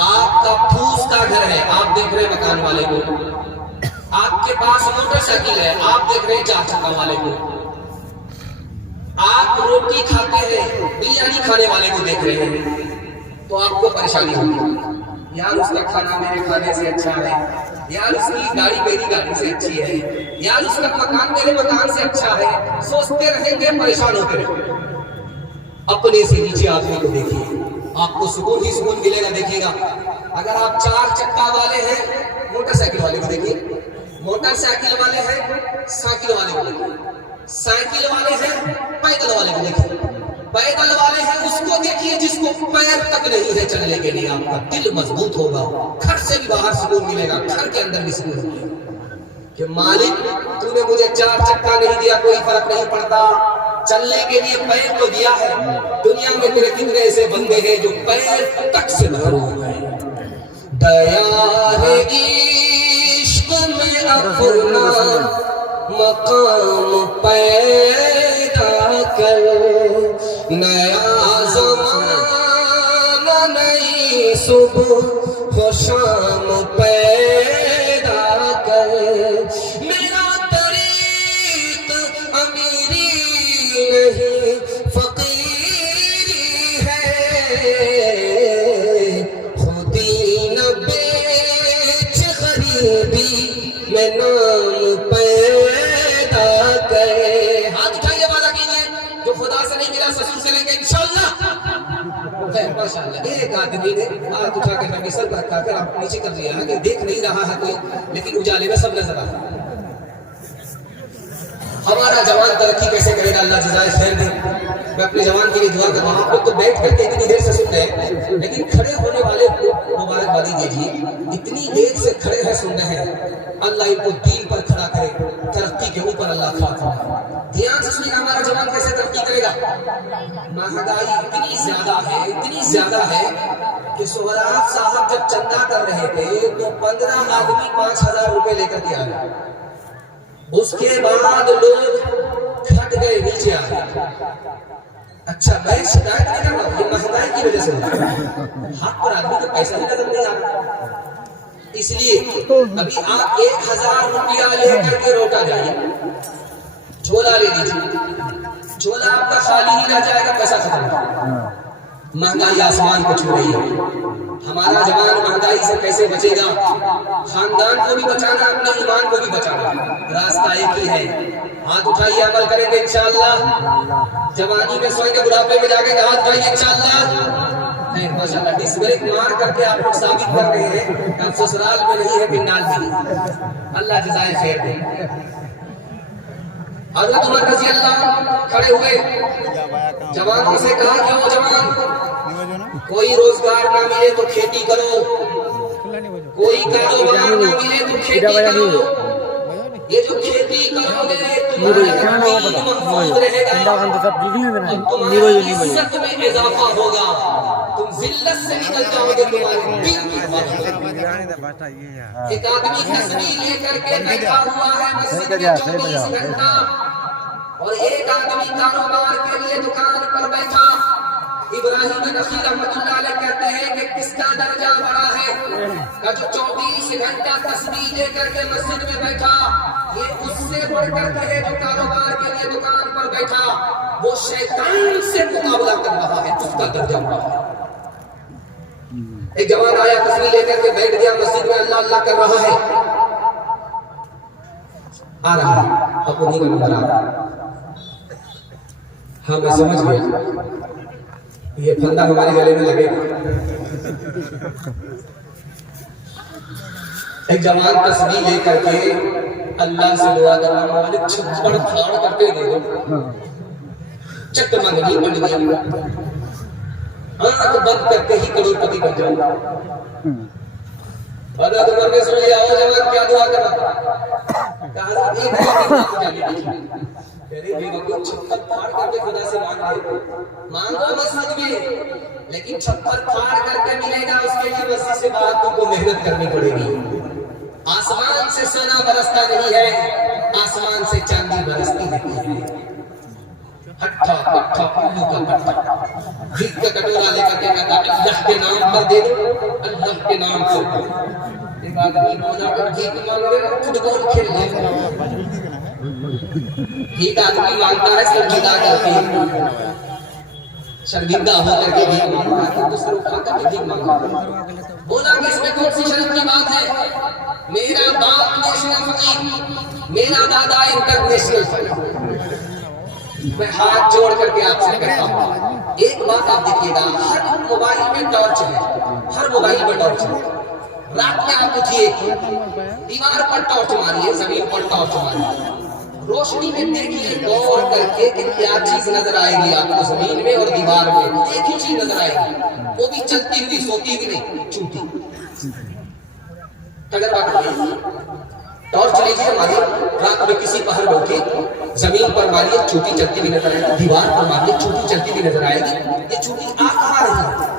آپ کا پھوس کا گھر ہے، آپ دیکھ رہے مکان والے کو. آپ کے پاس موٹر سائیکل ہے، آپ دیکھ رہے چار چکا والے کو. آپ روٹی کھاتے ہیں، بریانی کھانے والے کو دیکھ رہے ہیں، تو آپ کو پریشانی ہوگی. یار اس کا کھانا میرے کھانے سے اچھا ہے، یار اس کی گاڑی میری گاڑی سے اچھی ہے، یار اس کا مکان میرے مکان سے اچھا ہے. سوچتے رہیں گے، پریشان ہوتے رہیں گے. اپنے سے نیچے آدمی کو دیکھیے، آپ کو سکون ہی سکون ملے گا. دیکھیے گا اگر آپ چار چکا والے ہیں، موٹر سائیکل والے کو دیکھیے. موٹر سائیکل والے ہیں، سائیکل والے کو دیکھیے. سائیکل والے ہیں، پیدل والے کو دیکھیے. پیدل والے ہیں اس کو دیکھیے جس کو پیر تک نہیں ہے چلنے کے لیے. آپ کا دل مضبوط ہوگا، گھر سے بھی باہر سکون ملے گا، گھر کے اندر بھی سکون ملے گا کہ مالک تو نے مجھے چار چکا نہیں دیا، کوئی فرق نہیں پڑتا، چلنے کے لیے پیر کو دیا ہے. دنیا میں میرے کتنے ایسے بندے ہیں جو پیر تک سے محروم ہیں. دیا ہے عشق میں اپنا مقام پیدا کر، نیا زمانہ نئی صبح و شام پیدا کر. میرا طریق امیری نہیں فقیری ہے، خودی نہ بیچ غریبی میں نام پیدا کرے. ہاتھ اٹھائیے، وعدہ کیجیے جو خدا سے نہیں ملا سسر سے لیں گے انشاءاللہ. ماشاءاللہ ایک آدمی نے ہاتھ اٹھا کے نبی سر پر رکھا کر آپ نیچے کر لیا کہ دیکھ نہیں رہا ہے کوئی، لیکن اجالے میں سب نظر آ رہا ہے. ہمارا جوان ترقی کیسے کرے گا، اللہ جزائے خیر دے. میں اپنے جوان کے لیے دعا کرتا ہوں. آپ لوگ تو بیٹھ کر کے اتنی دیر سے سن رہے ہیں، لیکن کھڑے ہونے والے کو مبارکبادی دیجیے. اتنی دیر سے کھڑے ہیں، سن رہے ہیں. اللہ ان کو دین پر کھڑا کرے، ترقی کے اوپر اللہ کھڑا کرے. دھیان سے سنیے، ہمارا جوان کیسے ترقی کرے گا. مہنگائی اتنی زیادہ ہے، اتنی زیادہ ہے کہ سہراب صاحب جب چندہ کر رہے تھے تو 15 آدمی 5000 روپے لے کر کے آئے. اس کے بعد لوگ کھٹ گئے، نیچے آ گئے. اچھا میں شکایت نہیں کر رہا ہوں، یہ مہنگائی کی وجہ سے ہاتھ پر آدمی کو پیسہ بھی نظر نہیں آ رہا. اس لیے ابھی آپ 1000 روپیہ لے کر کے روٹا جائیے، جھولا لے لیجیے. جھولا آپ کا خالی ہی رہ جائے گا، پیسہ ختم. مہنگائی آسمان کو چھو رہی ہے. ہمارا جوان مہنگائی سے کیسے بچے گا؟ خاندان کو بھی بچانا، اپنے ایمان کو بھی بچانا. راستہ ایک ہی ہے، ہاتھ اٹھائیے، عمل کریں گے انشاءاللہ. جوانی میں سوئیں گے، بڑھاپے میں جا کے ہاتھ اٹھائیے انشاءاللہ. ماشاءاللہ ڈس بریک مار کر کے آپ لوگ ثابت کر رہے ہیں کہ آپ سسرال میں نہیں ہے، پنڈال میں. اللہ جزائے خیر دے. حضرت عمر رضی اللہ کھڑے ہوئے، جوانوں سے کہا کہ او جوان، کوئی روزگار نہ ملے تو کھیتی کرو، کوئی کاروبار نہ ملے تو کھیتی کرو. یہ جو کھیتی کرو گے تمہارا دین محفوظ رہے گا، تمہاری عزت میں اضافہ ہوگا. تم ذلت سے نکل جاؤ گے تمہارے دل کی بات۔ ایک آدمی تصویر لے کر کے بیٹھا ہوا ہے مسجد میں 24 گھنٹہ، اور ایک آدمی کاروبار کے لیے دکان پر بیٹھا۔ ابراہیم نخعی رحمۃ اللہ علیہ کہتے ہیں کہ کس کا درجہ بڑا ہے، کہ جو 24 گھنٹہ تسبیح لے کر کے مسجد میں بیٹھا، یہ اس سے بڑھ کر کے جو کاروبار کے لیے دکان پر بیٹھا وہ شیطان سے مقابلہ کر رہا ہے، اس کا درجہ بڑا ہے۔ ایک جوان آیا تسبیح لے کر کے بیٹھ گیا مسجد میں، اللہ اللہ کر رہا ہے، آ رہا ہے اپنی میں نظر آ رہا ہے۔ ہاں میں سمجھ گیا یہ پھندا ہمارے گلے میں لگے گا۔ ایک جوان تسبیح لے کر کے اللہ سے دعا کر رہا، مالک چھپڑ پھاڑ کر کے دے دو، چٹ منگنی بن گئی، آنکھ بند کر کے ہی کروڑ پتی بن جاؤں۔ حضرت عمر نے سن لیا، او جوان کیا دعا کر رہا؟ کہا ایک چھپر پھاڑ کر کے خدا سے مانگ لے، مانگو مسجد میں، لیکن چھپر پھاڑ کر کے ملے گا، اس کے لیے مسجد سے باہر تم کو محنت کرنی پڑے گی۔ آسمان سے سونا برستا نہیں ہے، آسمان سے چاندی برستی نہیں ہے۔ ہٹھا پٹھا پلو کا پٹھا بھیک کا کٹورا لے کر کے کہتا اللہ کے نام پر دے دو، اللہ کے نام پر۔ ایک آدمی بولا کر بھیک مانگ رہے ہیں، فٹ بال کھیل رہے ہیں۔ ایک آدمی مانگتا ہے شرمندہ کر کے، شرمندہ ہو کر کے بھیک مانگتا ہے، دوسرے اٹھا کر کے بھیک مانگتا ہے۔ بولا کہ اس میں کون سی شرم کی بات ہے؟ میرا باپ نیشنل فقیر، میرا دادا انٹرنیشنل فقیر۔ میں ہاتھ جوڑ کر کے آپ سے کہتا ہوں، ایک بات آپ دیکھیے گا، ہر موبائل میں ٹارچ ہے، ہر موبائل میں ٹارچ ہے۔ رات میں آپ اٹھیے، دیوار پر ٹارچ ماریے، زمین پر ٹارچ ماریے، روشنی میں دیکھیے غور کر کے کہ کیا چیز نظر آئے گی آپ کو زمین میں اور دیوار میں؟ ایک ہی چیز نظر آئے گی، وہ بھی چلتی ہوئی، سوتی ہوئی نہیں، چوٹی۔ تجربہ کریے، ٹارچ لیجیے ماریے، رات میں کسی پہاڑ بیٹھے، زمین پر ماریے، چوٹی چلتی ہوئی نظر آئے گی، دیوار پر ماریے، چوٹی چلتی ہوئی نظر آئے گی۔ یہ چوٹی آ کہاں رہی ہے؟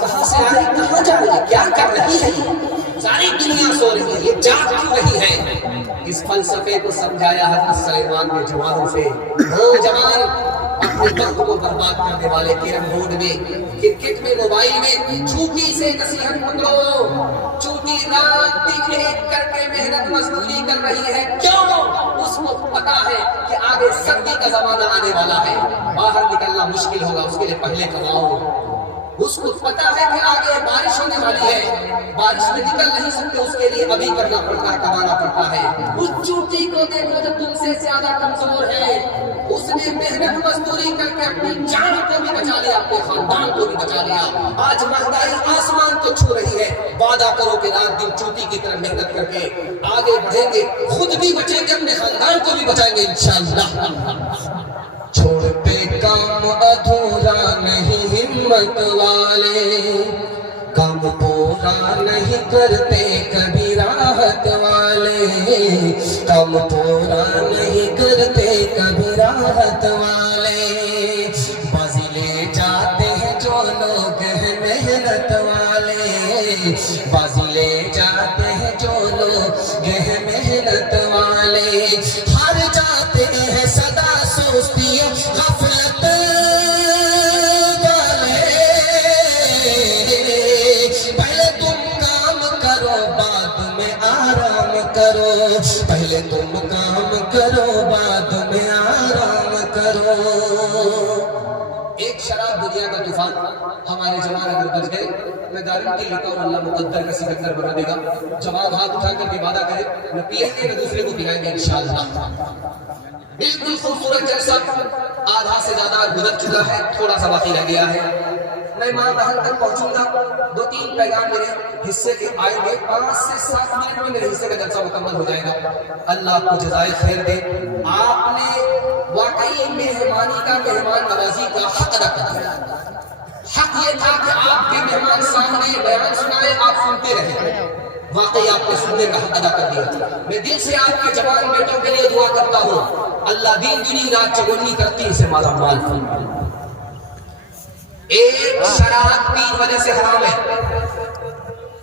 کہاں سے آ رہی، کہاں جا رہی ہے، کیا کر رہی ہے؟ یہ ساری دنیا سو رہی ہے، یہ جاگ کیوں رہی ہے؟ اس فلسفے کو سمجھایا حضرت سلیمان نے جوانوں سے۔ وہ جوان اپنے وقت کو برباد کرنے والے کیرم بورڈ میں، کرکٹ میں، موبائل میں، چھوٹی سے نصیحت پکڑو، چھوٹی رات دن ایک کر کے محنت مزدوری کر رہی ہے، کیوں؟ اس کو پتا ہے کہ آگے سردی کا زمانہ آنے والا ہے، باہر نکلنا مشکل ہوگا، اس کے لیے پہلے کماؤ۔ اس کو پتا ہے کہ آگے بارش ہونے والی ہے، بارش میں نکل نہیں سکتے، اس کے لیے ابھی کرنا پڑتا ہے، کمانا پڑتا ہے۔ اس چوٹی کو دیکھو جو تم سے زیادہ کمزور ہے، اس نے محنت مزدوری کر کے اپنی جان کو بھی بچا لیا، اپنے خاندان کو بھی بچا لیا۔ آج مہنگائی آسمان کو چھو رہی ہے، وعدہ کرو کہ رات دن چوٹی کی طرح محنت کر کے آگے بڑھیں گے، خود بھی بچیں گے، اپنے خاندان کو بھی بچائیں گے انشاءاللہ۔ چھوڑتے کام ادھورا نہیں ہمت والے، کام پورا نہیں کرتے کبھی راحت والے، کام پورا نہیں کرتے کبھی راحت والے، بازی لے جاتے ہیں جو لوگ ہیں محنت والے، بازی لے جاتے ہیں جو لوگ ہیں محنت والے، ہار جاتے ہیں صدا سستی غفلت والے، پہلے تم کام کرو بعد میں آرام کرو، پہلے تم کام کرو بعد میں آرام کرو۔ ایک شراب دنیا کا طوفان، ہمارے جوان اگر بچ گئے، میں گارنٹی لیتا ہوں اللہ مقدر کا سکندر بنا دے گا۔ جوان ہاتھ اٹھا کر کے وعدہ کرے، نہ پیئیں گے نہ دوسرے کو پلائیں گے انشاءاللہ۔ بالکل خوبصورت جلسہ آدھا سے زیادہ گزر چکا ہے، تھوڑا سا باقی رہ گیا ہے۔ میں ماں بہن تک پہنچوں گا، 2-3 پیغام میرے حصے کے آئیں گے، 5 سے 7 منٹ میں میرے حصے کا جلسہ مکمل ہو جائے گا۔ اللہ آپ کو جزائے خیر دے، آپ نے واقعی مہمانی کا، مہمان نوازی کا حق ادا کر دیا۔ حق یہ تھا کہ آپ کے مہمان سامنے بیان سنائے، آپ سنتے رہے، واقعی آپ نے سننے کا حق ادا کر دیا۔ میں دل سے آپ کے جوان بیٹوں کے لیے دعا کرتا ہوں، اللہ دین دنیا رات چگونی کرتی اسے مالا مال فرمائے۔ ایک شراب 3 وجہ سے حرام ہے۔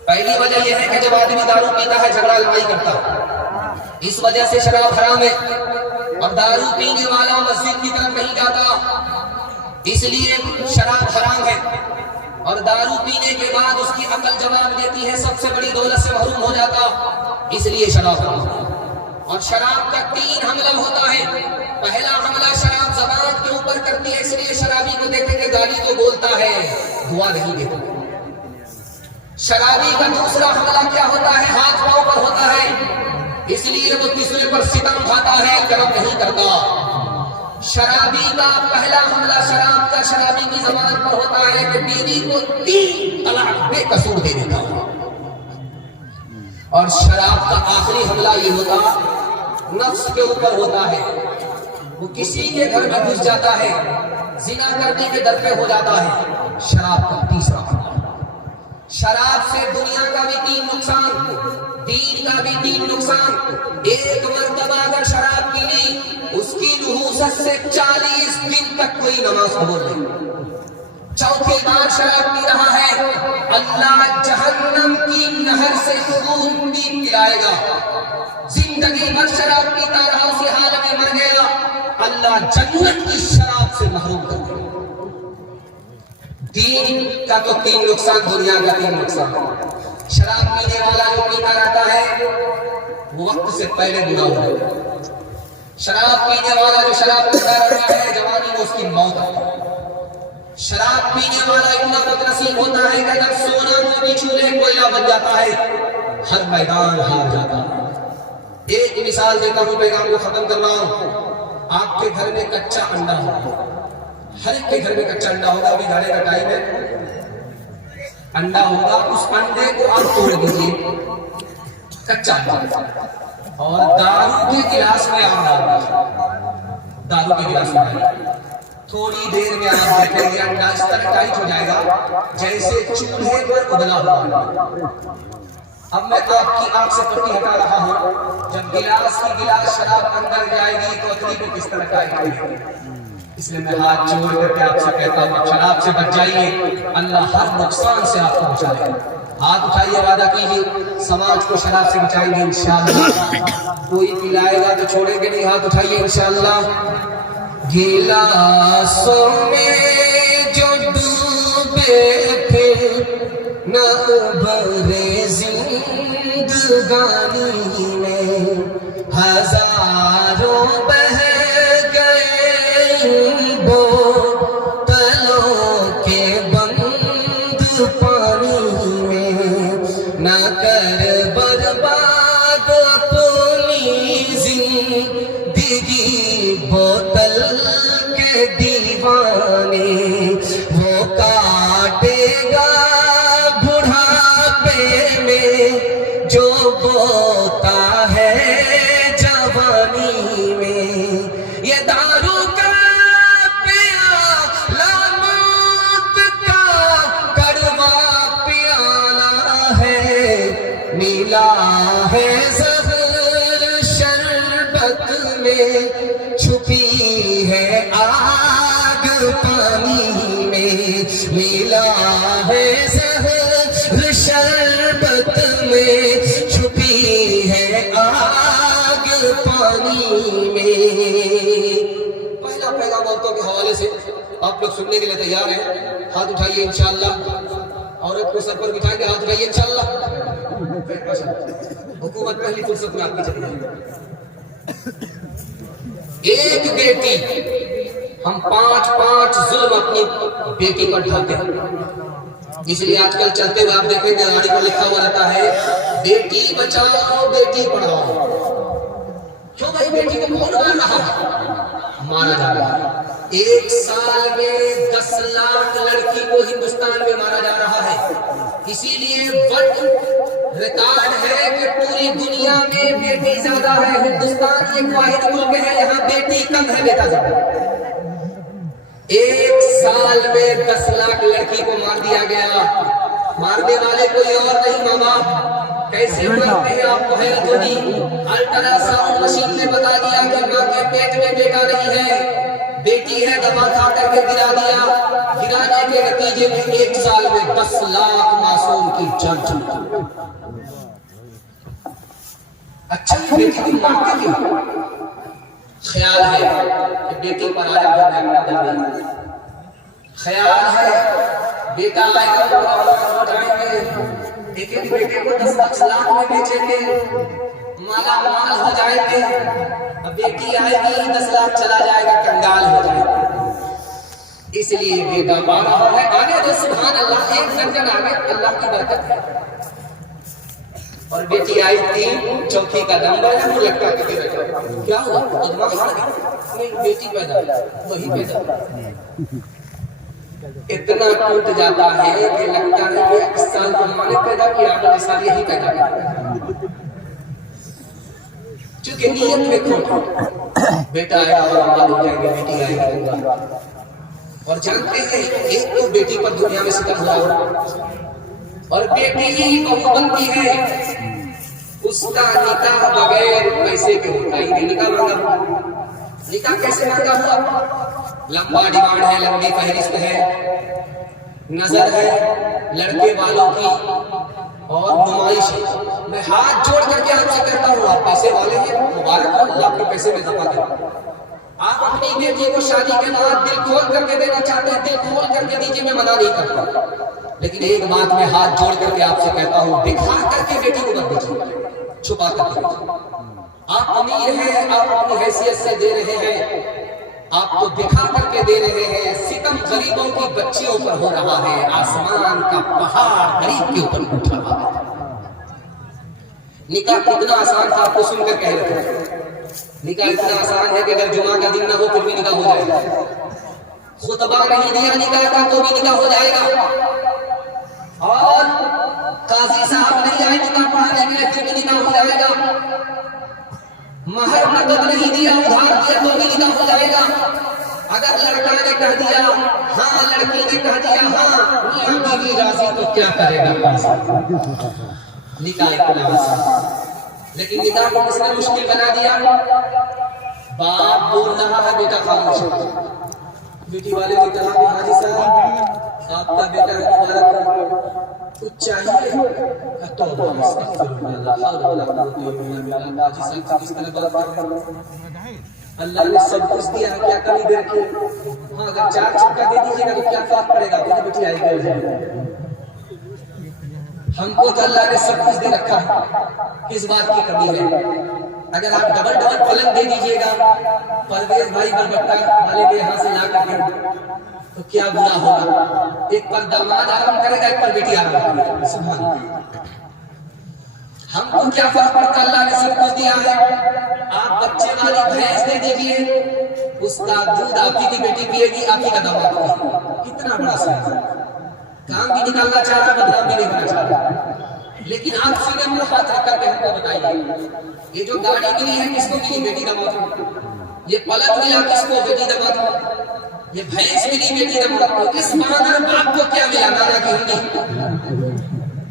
پہلی وجہ یہ ہے کہ جب آدمی دارو پیتا ہے جھگڑا لڑائی کرتا ہے، اس وجہ سے شراب حرام ہے۔ اور دارو پینے والا مسجد کی طرف نہیں جاتا، اس لیے شراب حرام ہے۔ اور دارو پینے کے بعد اس کی عقل جواب دیتی ہے، سب سے بڑی دولت سے محروم ہو جاتا، اس لیے شراب حرام ہے۔ اور شراب کا 3 حملہ ہوتا ہے۔ پہلا حملہ شراب زبان کے اوپر کرتی ہے، اس لیے شرابی کو دیکھیں کہ گالی تو بولتا ہے، دعا نہیں دیتا۔ شرابی کا دوسرا حملہ کیا ہوتا ہے؟ ہاتھ پاؤں پر ہوتا ہے، اس لیے وہ تیسرے پر ستم کھاتا ہے، کرم نہیں کرتا۔ شرابی کا پہلا حملہ شراب کا شرابی کی زبان پر ہوتا ہے کہ بیوی کو 3 طلاق بے قصور دے دیتا ہے۔ اور شراب کا آخری حملہ یہ ہوتا نفس کے اوپر ہوتا ہے، وہ کسی کے گھر میں گھس جاتا ہے، زنا کرنے کے در پہ ہو جاتا ہے۔ شراب کا تیسرا حملہ، شراب سے دنیا کا بھی 3 نقصان، دین کا بھی 3 نقصان۔ ایک مرتبہ اگر شراب پی لی، اس کی نحوست سے 40 دن تک کوئی نماز قبول نہیں۔ چوتھی بار شراب پی رہا ہے، اللہ جہنم کی نہر سے خون بھی پلائے گا۔ زندگی بھر شراب پیتا رہا، اسی حال میں مر گیا، اللہ جنت کی شراب سے محروم کر دے گا۔ دین کا تو 3 نقصان، دنیا کا 3 نقصان۔ شراب پینے والا جو پیتا رہتا ہے وہ وقت سے پہلے بوڑھا ہو جاتا ہے۔ شراب پینے والا جو شراب پیتا رہتا ہے، جوانی میں اس کی موت آتی ہے۔ شراب پینے والا اتنا بد نصیب ہوتا ہے کہ جب سونا کو بھی چولہے کوئلہ بن جاتا ہے، ہر میدان ہار جاتا ہے۔ ایک مثال دیتا ہوں، پیغام کو ختم کر رہا ہوں۔ آپ کے گھر میں کچا انڈا ہوگا، ہر ایک کے گھر میں کچا انڈا ہوگا، ابھی گھڑے کا ٹائم ہے، انڈا ہوگا، اس انڈے کو آپ توڑ دیجیے، کچا انڈا، اور دارو کے گلاس میں آپ ڈال دیجیے، دارو کے گلاس میں ڈال، تھوڑی دیر میں آپ دیکھیں گے انڈا اس طرح ٹائٹ ہو جائے گا جیسے چولہے پر ابلا ہوا۔ اب میں آپ کی آنکھ سے پٹی ہٹا رہا ہوں، جب گلاس کی گلاس شراب اندر جائے گی تو اتنی کو کس طرح ٹائٹ ہوگی۔ اس لیے میں ہاتھ جوڑ کر کے آپ سے کہتا ہوں، شراب سے بچ جائیے، اللہ ہر نقصان سے آپ کو بچائے گا۔ ہاتھ اٹھائیے، وعدہ کیجیے سماج کو شراب سے بچائیں گے انشاءاللہ۔ کوئی پلائے گا تو چھوڑیں گے نہیں، ہاتھ اٹھائیے انشاءاللہ۔ گلاسوں میں جو ڈوبے پھر نہ ابھرے زندگانی میں، ہزاروں بہ گئے بوتلوں کے بند پانی میں، نہ کر برباد اپنی زندگی بوتل کے دیوانے، وہ کاٹے گا بڑھاپے میں جو بوتا ہے جوانی میں۔ یہ دارو کا پیالہ موت کا کڑوا پیالہ ہے، ملا ہے زہر شربت میں، چھپی ہے آگ پانی میں، ملا ہے زہر شربت میں، چھپی ہے آگ پانی میں۔ پہلا پیغام عورتوں کے حوالے سے آپ لوگ سننے کے لیے تیار ہیں؟ ہاتھ اٹھائیے انشاءاللہ، عورت کو سر پر بٹھائیں گے، ہاتھ اٹھائیے انشاءاللہ۔ حکومت پہلی فرصت میں آپ کی چلی جائے۔ ایک بیٹی، ہم 5 ظلم اپنی بیٹی پر ڈھاتے ہیں، اس لیے آج کل چلتے ہوئے آپ دیکھیں گے گاڑی پر لکھا ہوا رہتا ہے بیٹی بچاؤ بیٹی پڑھاؤ۔ کیوں بھائی؟ بیٹی کو کون مار رہا ہے؟ مارا جا رہا ہے۔ 1 سال میں 10 لاکھ لڑکی کو ہندوستان میں مارا جا رہا ہے۔ اسی لیے ورلڈ ریکارڈ ہے کہ پوری دنیا میں بیٹی زیادہ ہے، ہندوستان ایک واحد ملک ہے یہاں بیٹی کم ہے، بیٹا زیادہ ہے۔ 1 سال میں 10 لاکھ لڑکی کو مار دیا گیا۔ مارنے والے کوئی اور نہیں، ماں باپ کیسے مارتے ہیں آپ کو حیرت ہوگی۔ الٹرا ساؤنڈ مشین نے بتا دیا کہ ماں کے پیٹ میں بیٹا نہیں ہے، بیٹی ہے، دوا کھا کر کے گرا دیا، گرانے کے نتیجے میں 1 سال میں 10 لاکھ معصوم کی جان چلی۔ اچھا بیٹی کی ماں کے لیے خیال ہے کہ بیٹی پر آیا جائے، خیال ہے بیٹا آئے گا ہو جائیں گے، ایک ایک بیٹے کو 10 لاکھ میں بیچیں گے، مالا مال ہو جائیں گے، اب بیٹی آئے گی 10 لاکھ چلا جائے گا، کنگال ہو جائے گا۔ اس لیے بیٹا پا رہا ہے، آنے دو سبحان اللہ، ایک درجن آگے اللہ کی برکت ہے۔ اور بیٹی آئی 3 چوکی کا نمبر ہے، وہ لٹکا کے بیٹھا، کیا ہوا؟ ادما ہار گئی، بیٹی پیدا وہی پیدا، اتنا ٹوٹ جاتا ہے کہ لگتا ہے کہ 1 سال ہم نے پیدا کیا، اگلے سال یہی پیدا کیا، چونکہ نیت میں کھوٹ، بیٹا آئے گا اور ہو جائیں گے، بیٹی آئے گا۔ اور جانتے ہیں ایک تو بیٹی پر دنیا میں ستم ہوا، اور بیٹی ہی بہو بنتی ہے، اس کا نکاح بغیر پیسے کے ہوتا ہی نہیں، نکاح مانگا، نکاح کیسے مانگا ہوا؟ لمبا ڈیمانڈ ہے، لمبی فہرست ہے، نظر ہے لڑکے والوں کی اور نمائش ہے۔ میں ہاتھ جوڑ کر کے آپ سے کہتا ہوں، آپ پیسے والے ہیں، مبارک ہو، اللہ آپ کے پیسے میں دفع کریں۔ آپ اپنی بیٹی کو شادی کے بعد دل کھول کر کے دینا چاہتے ہیں، دل کھول کر کے دیجیے، میں منع نہیں کرتا، لیکن ایک بات میں ہاتھ جوڑ کر کے آپ سے کہتا ہوں، دکھا کر کے بیٹی کو مت دیجیے، چھپا کر کے دیجیے۔ آپ امیر ہیں، آپ اپنی حیثیت سے دے رہے ہیں، آپ کو دکھا کر کے دے رہے ہیں، ستم غریبوں کی بچیوں پر ہو رہا ہے، آسمان کا پہاڑ غریب کے اوپر اٹھ رہا ہے۔ نکاح کتنا آسان تھا، آپ کو سن کر کہہ رہے ہیں، نکاح اتنا آسان ہے کہ اگر جمعہ کا دن نہ ہو پھر بھی نکاح ہو جائے گا، خطبہ نہیں دیا نکاح کا تو بھی نکاح ہو جائے گا، اور قاضی صاحب نہیں آئے نکاح پڑھانے کے لیے پھر بھی نکاح ہو جائے گا، مہر نقد نہیں دیا ادھار دیا تو بھی نکاح ہو جائے گا۔ اگر لڑکا نے کہہ دیا ہاں، لڑکی نے کہہ دیا ہاں، میاں بیوی راضی تو کیا کرے گا؟ نکاح اتنا آسان، لیکن نکاح کو کس نے مشکل بنا دیا؟ باپ بول رہا ہے، بیٹا خاموش ہے، بیٹی والے نے کہا کہ حاجی صاحب آپ کا بیٹا ہے، مبارک ہے، کچھ چاہیے؟ توبہ استغفر اللہ، لا حول ولا قوت الا باللہ۔ حاجی صاحب کس طرح بات کر رہے ہیں؟ اللہ نے سب کچھ دیا ہے، کیا کمی دے رکھی ہے؟ ہاں، اگر 4 چھکا دے دیجیے گا تو کیا فرق پڑے گا؟ تو بیٹی آئے گا، ہم کو تو اللہ نے سب کچھ دے رکھا ہے، کس بات کی کمی ہے؟ اگر آپ ڈبل پلنگ دے دیجیے گا، پرویز بھائی بربٹہ والے کے یہاں سے لا کر کے، تو کیا برا ہوگا؟ ایک پر داماد آرام کرے گا، ایک پر بیٹی آرام کرے گا، سبحان اللہ۔ ہم کو کیا فرق پڑتا؟ اللہ نے سب کچھ دیا ہے۔ آپ بچے والی بھینس دے دیجیے، اس کا دودھ آپ کی بیٹی پیے گی، آپ ہی کا داماد پیے گا، کتنا بڑا سائز ہے۔ کام بھی نکالنا چاہ رہا، بدنام بھی نہیں ہونا چاہ رہا، لیکن آپ سینے میں ہاتھ رکھ کر کے ہم کو بتائیے، یہ جو گاڑی ملی ہے کس کو ملی؟ بیٹی داماد کو۔ یہ پلک ملا کس کو؟ بیٹی داماد کو۔ یہ بھینس ملی بیٹی داماد کو۔ اس مادر باپ کو کیا ملا؟ نانا کی ہنڈی۔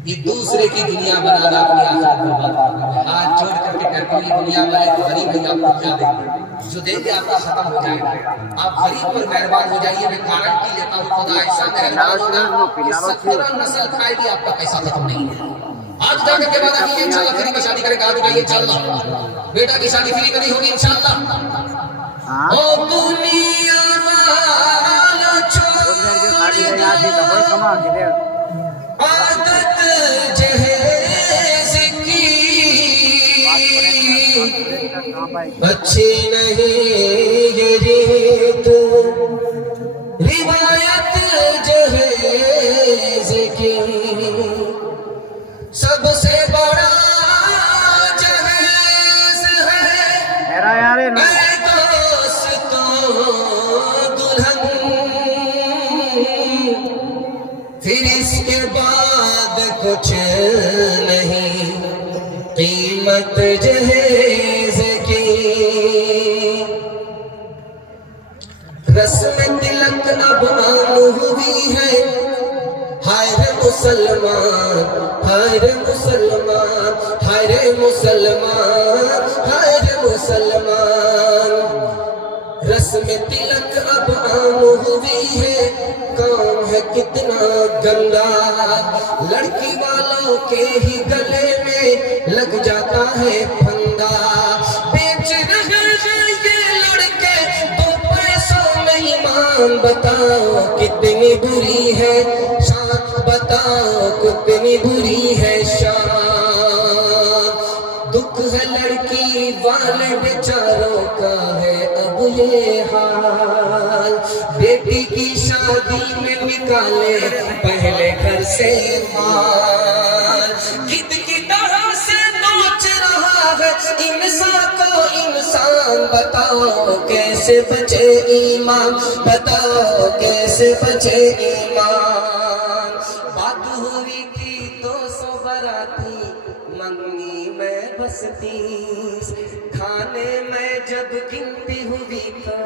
یہ دوسرے کی دنیا بنانا، اپنی آخرت برباد کرنا۔ ہاتھ جوڑ کر کے کہتے ہیں دنیا والے غریب ہیں، آپ کو کیا دیں گے؟ جو دیں گے آپ کا ختم ہو جائے گا۔ آپ غریب پر مہربان ہو جائیے، میں گارنٹی لیتا ہوں خدا ایسا مہربان ہوگا کہ 17 نسل کھائے گی، آپ کا پیسہ ختم نہیں ہے۔ آج جا کر کے وعدہ کیجیے انشاءاللہ فری میں شادی کرے گا، آج جائیے انشاءاللہ بیٹا کی شادی فری میں نہیں ہوگی انشاءاللہ۔ او دنیا والا چھوڑ عادت جہیز کی، اچھی نہیں یہ ریت روایت جہیز کی، سب سے بڑا جہیز ہے اے دوستو دلہن، پھر اس کے بعد کچھ نہیں قیمت جہیز کی۔ رسم تلک اب عام ہوئی ہے، ہائے رے مسلمان، ہائے رے مسلمان، ہائے رے مسلمان، ہائے رے مسلمان۔ رسم تلک اب عام ہوئی ہے، کام ہے کتنا گندا، لڑکی والوں کے ہی گلے میں لگ جاتا ہے پھندا، بیچ رہے ہیں یہ لڑکے تو پیسوں میں ایمان، بتاؤ کتنی بری ہے شان، بتاؤ کتنی بری ہے شان، دکھ ہے لڑکی والے بیچاروں کا ہے اب یہ حال، بیٹی کی شادی میں نکالے پہلے گھر سے مال، کد کی طرح سے نوچ رہا ہے انسان کو انسان، بتاؤ کیسے بچے ایمان، بتاؤ کیسے بچے ایمان، بات ہوئی تھی 200 براتی منگنی میں بس 30، کھانے میں جب گنتی ہوئی تو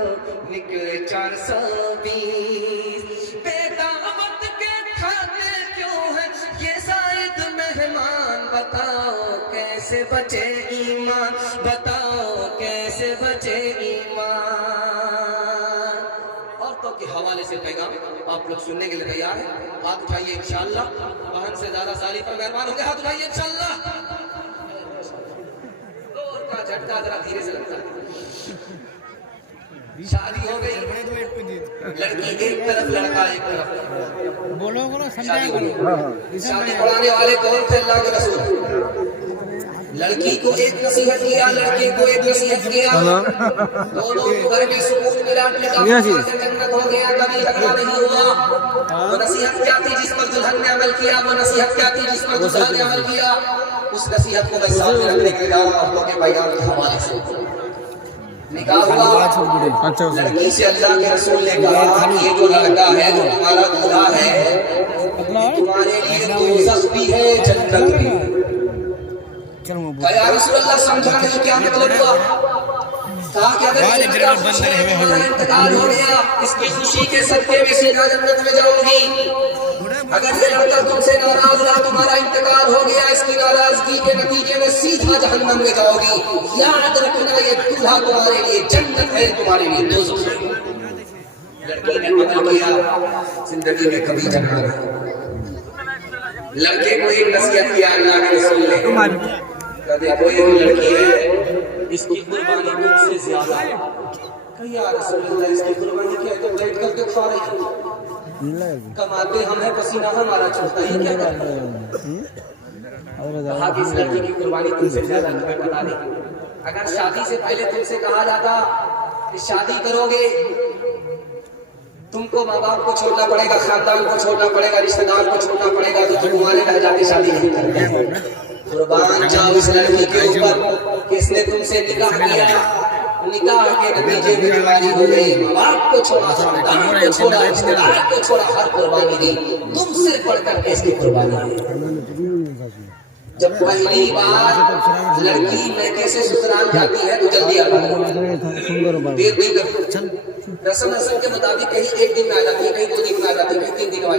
نکلے 420، بے دعوت کے کھاتے کیوں ہیں یہ زائد مہمان، بتاؤ کیسے بچے ایمان، بتاؤ کیسے بچے ایمان۔ عورتوں کے حوالے سے پیغام آپ لوگ سننے کے لیے تیار ہیں؟ ہاتھ اٹھائیے انشاءاللہ، بہن سے زیادہ سالی پر مہربان ہو گئے، ہاتھ اٹھائیے انشاءاللہ۔ دور کا جھٹکا ذرا دھیرے سے لگتا ہے۔ شادی ہو گئی، لڑکی ایک طرف لڑکا ایک طرف، بولو شادی ہوئی، شادی پڑھانے والے کون تھے؟ اللہ کے رسول۔ لڑکی کو ایک نصیحت کیا، لڑکے کو ایک نصیحت کیا، دونوں گھر میں سکون ملا، جنت ہو گیا، کبھی جھگڑا نہیں ہوا۔ وہ نصیحت کیا تھی جس پر دلہن نے عمل کیا، وہ نصیحت کیا تھی جس پر دلہن نے عمل کیا، اس نصیحت کو میں سامنے رکھنے کے لیے آؤں عورتوں کے پیغام کے حوالے سے۔ نکاح ہوا، لڑکی سے اللہ کے رسول نے کہا کہ یہ جو لڑکا ہے جو تمہارا دلہا ہے تمہارے لیے دوزخ بھی ہے جنت بھی۔ یا رسول اللہ سمجھا نہیں کیا مطلب ہوا؟ کہا کہ اگر تمہارا انتقال ہو گیا اس کی خوشی کے صدقے میں سیدھا جنت میں جاؤ گی، اگر یہ لڑکا تم سے ناراض رہا، تمہارا انتقال ہو گیا، اس کی ناراضگی کے نتیجے میں سیدھا جہنم میں جاؤ گی، یاد رکھنا یہ دولہا تمہارے لیے جنت ہے، تمہارے لیے دوزخ ہے۔ لڑکی نے عمل کیا، زندگی میں کبھی جھگڑا نہیں۔ لڑکے کو ایک نصیحت کیا اللہ کے رسول نے، دیکھو یہ لڑکی ہے اس کی قربانی تم سے زیادہ ہے۔ کہ یا رسول اللہ اس کی قربانی کیا ہے؟ تو بیٹھ کر کے کھا رہی ہے، کماتے ہم ہیں پسینہ ہمارا چلتا ہے، یہ کیا کرتا ہے؟ کہا کہ اس لڑکی کی قربانی تم سے زیادہ تمہیں پتا نہیں۔ اگر شادی سے پہلے تم سے کہا جاتا کہ شادی کرو گے تم کو ماں باپ کو چھوڑنا پڑے گا، خاندان کو چھوڑنا پڑے گا، رشتہ دار کو چھوڑنا پڑے گا، تو تم تمہارے رہ جاتے شادی نہیں کرتے۔ قربان جاؤ اس لڑکی کے اوپر کس نے تم سے نکاح کیا، نکاح کے نتیجے میں تمہاری ہو گئی، ماں باپ کو چھوڑا، خاندان کو چھوڑا، رشتہ دار کو چھوڑا، ہر قربانی دی، تم سے بڑھ کر کے اس کی قربانی دی۔ جب پہلی بار لڑکی میکے سے سسرال جاتی ہے تو جلدی آتی ہے، دیر نہیں کرتی، رسم کے مطابق کہیں ایک دن میں آ جاتی ہے، کہیں 2 دن میں آ جاتی ہے، کہیں 3 دن میں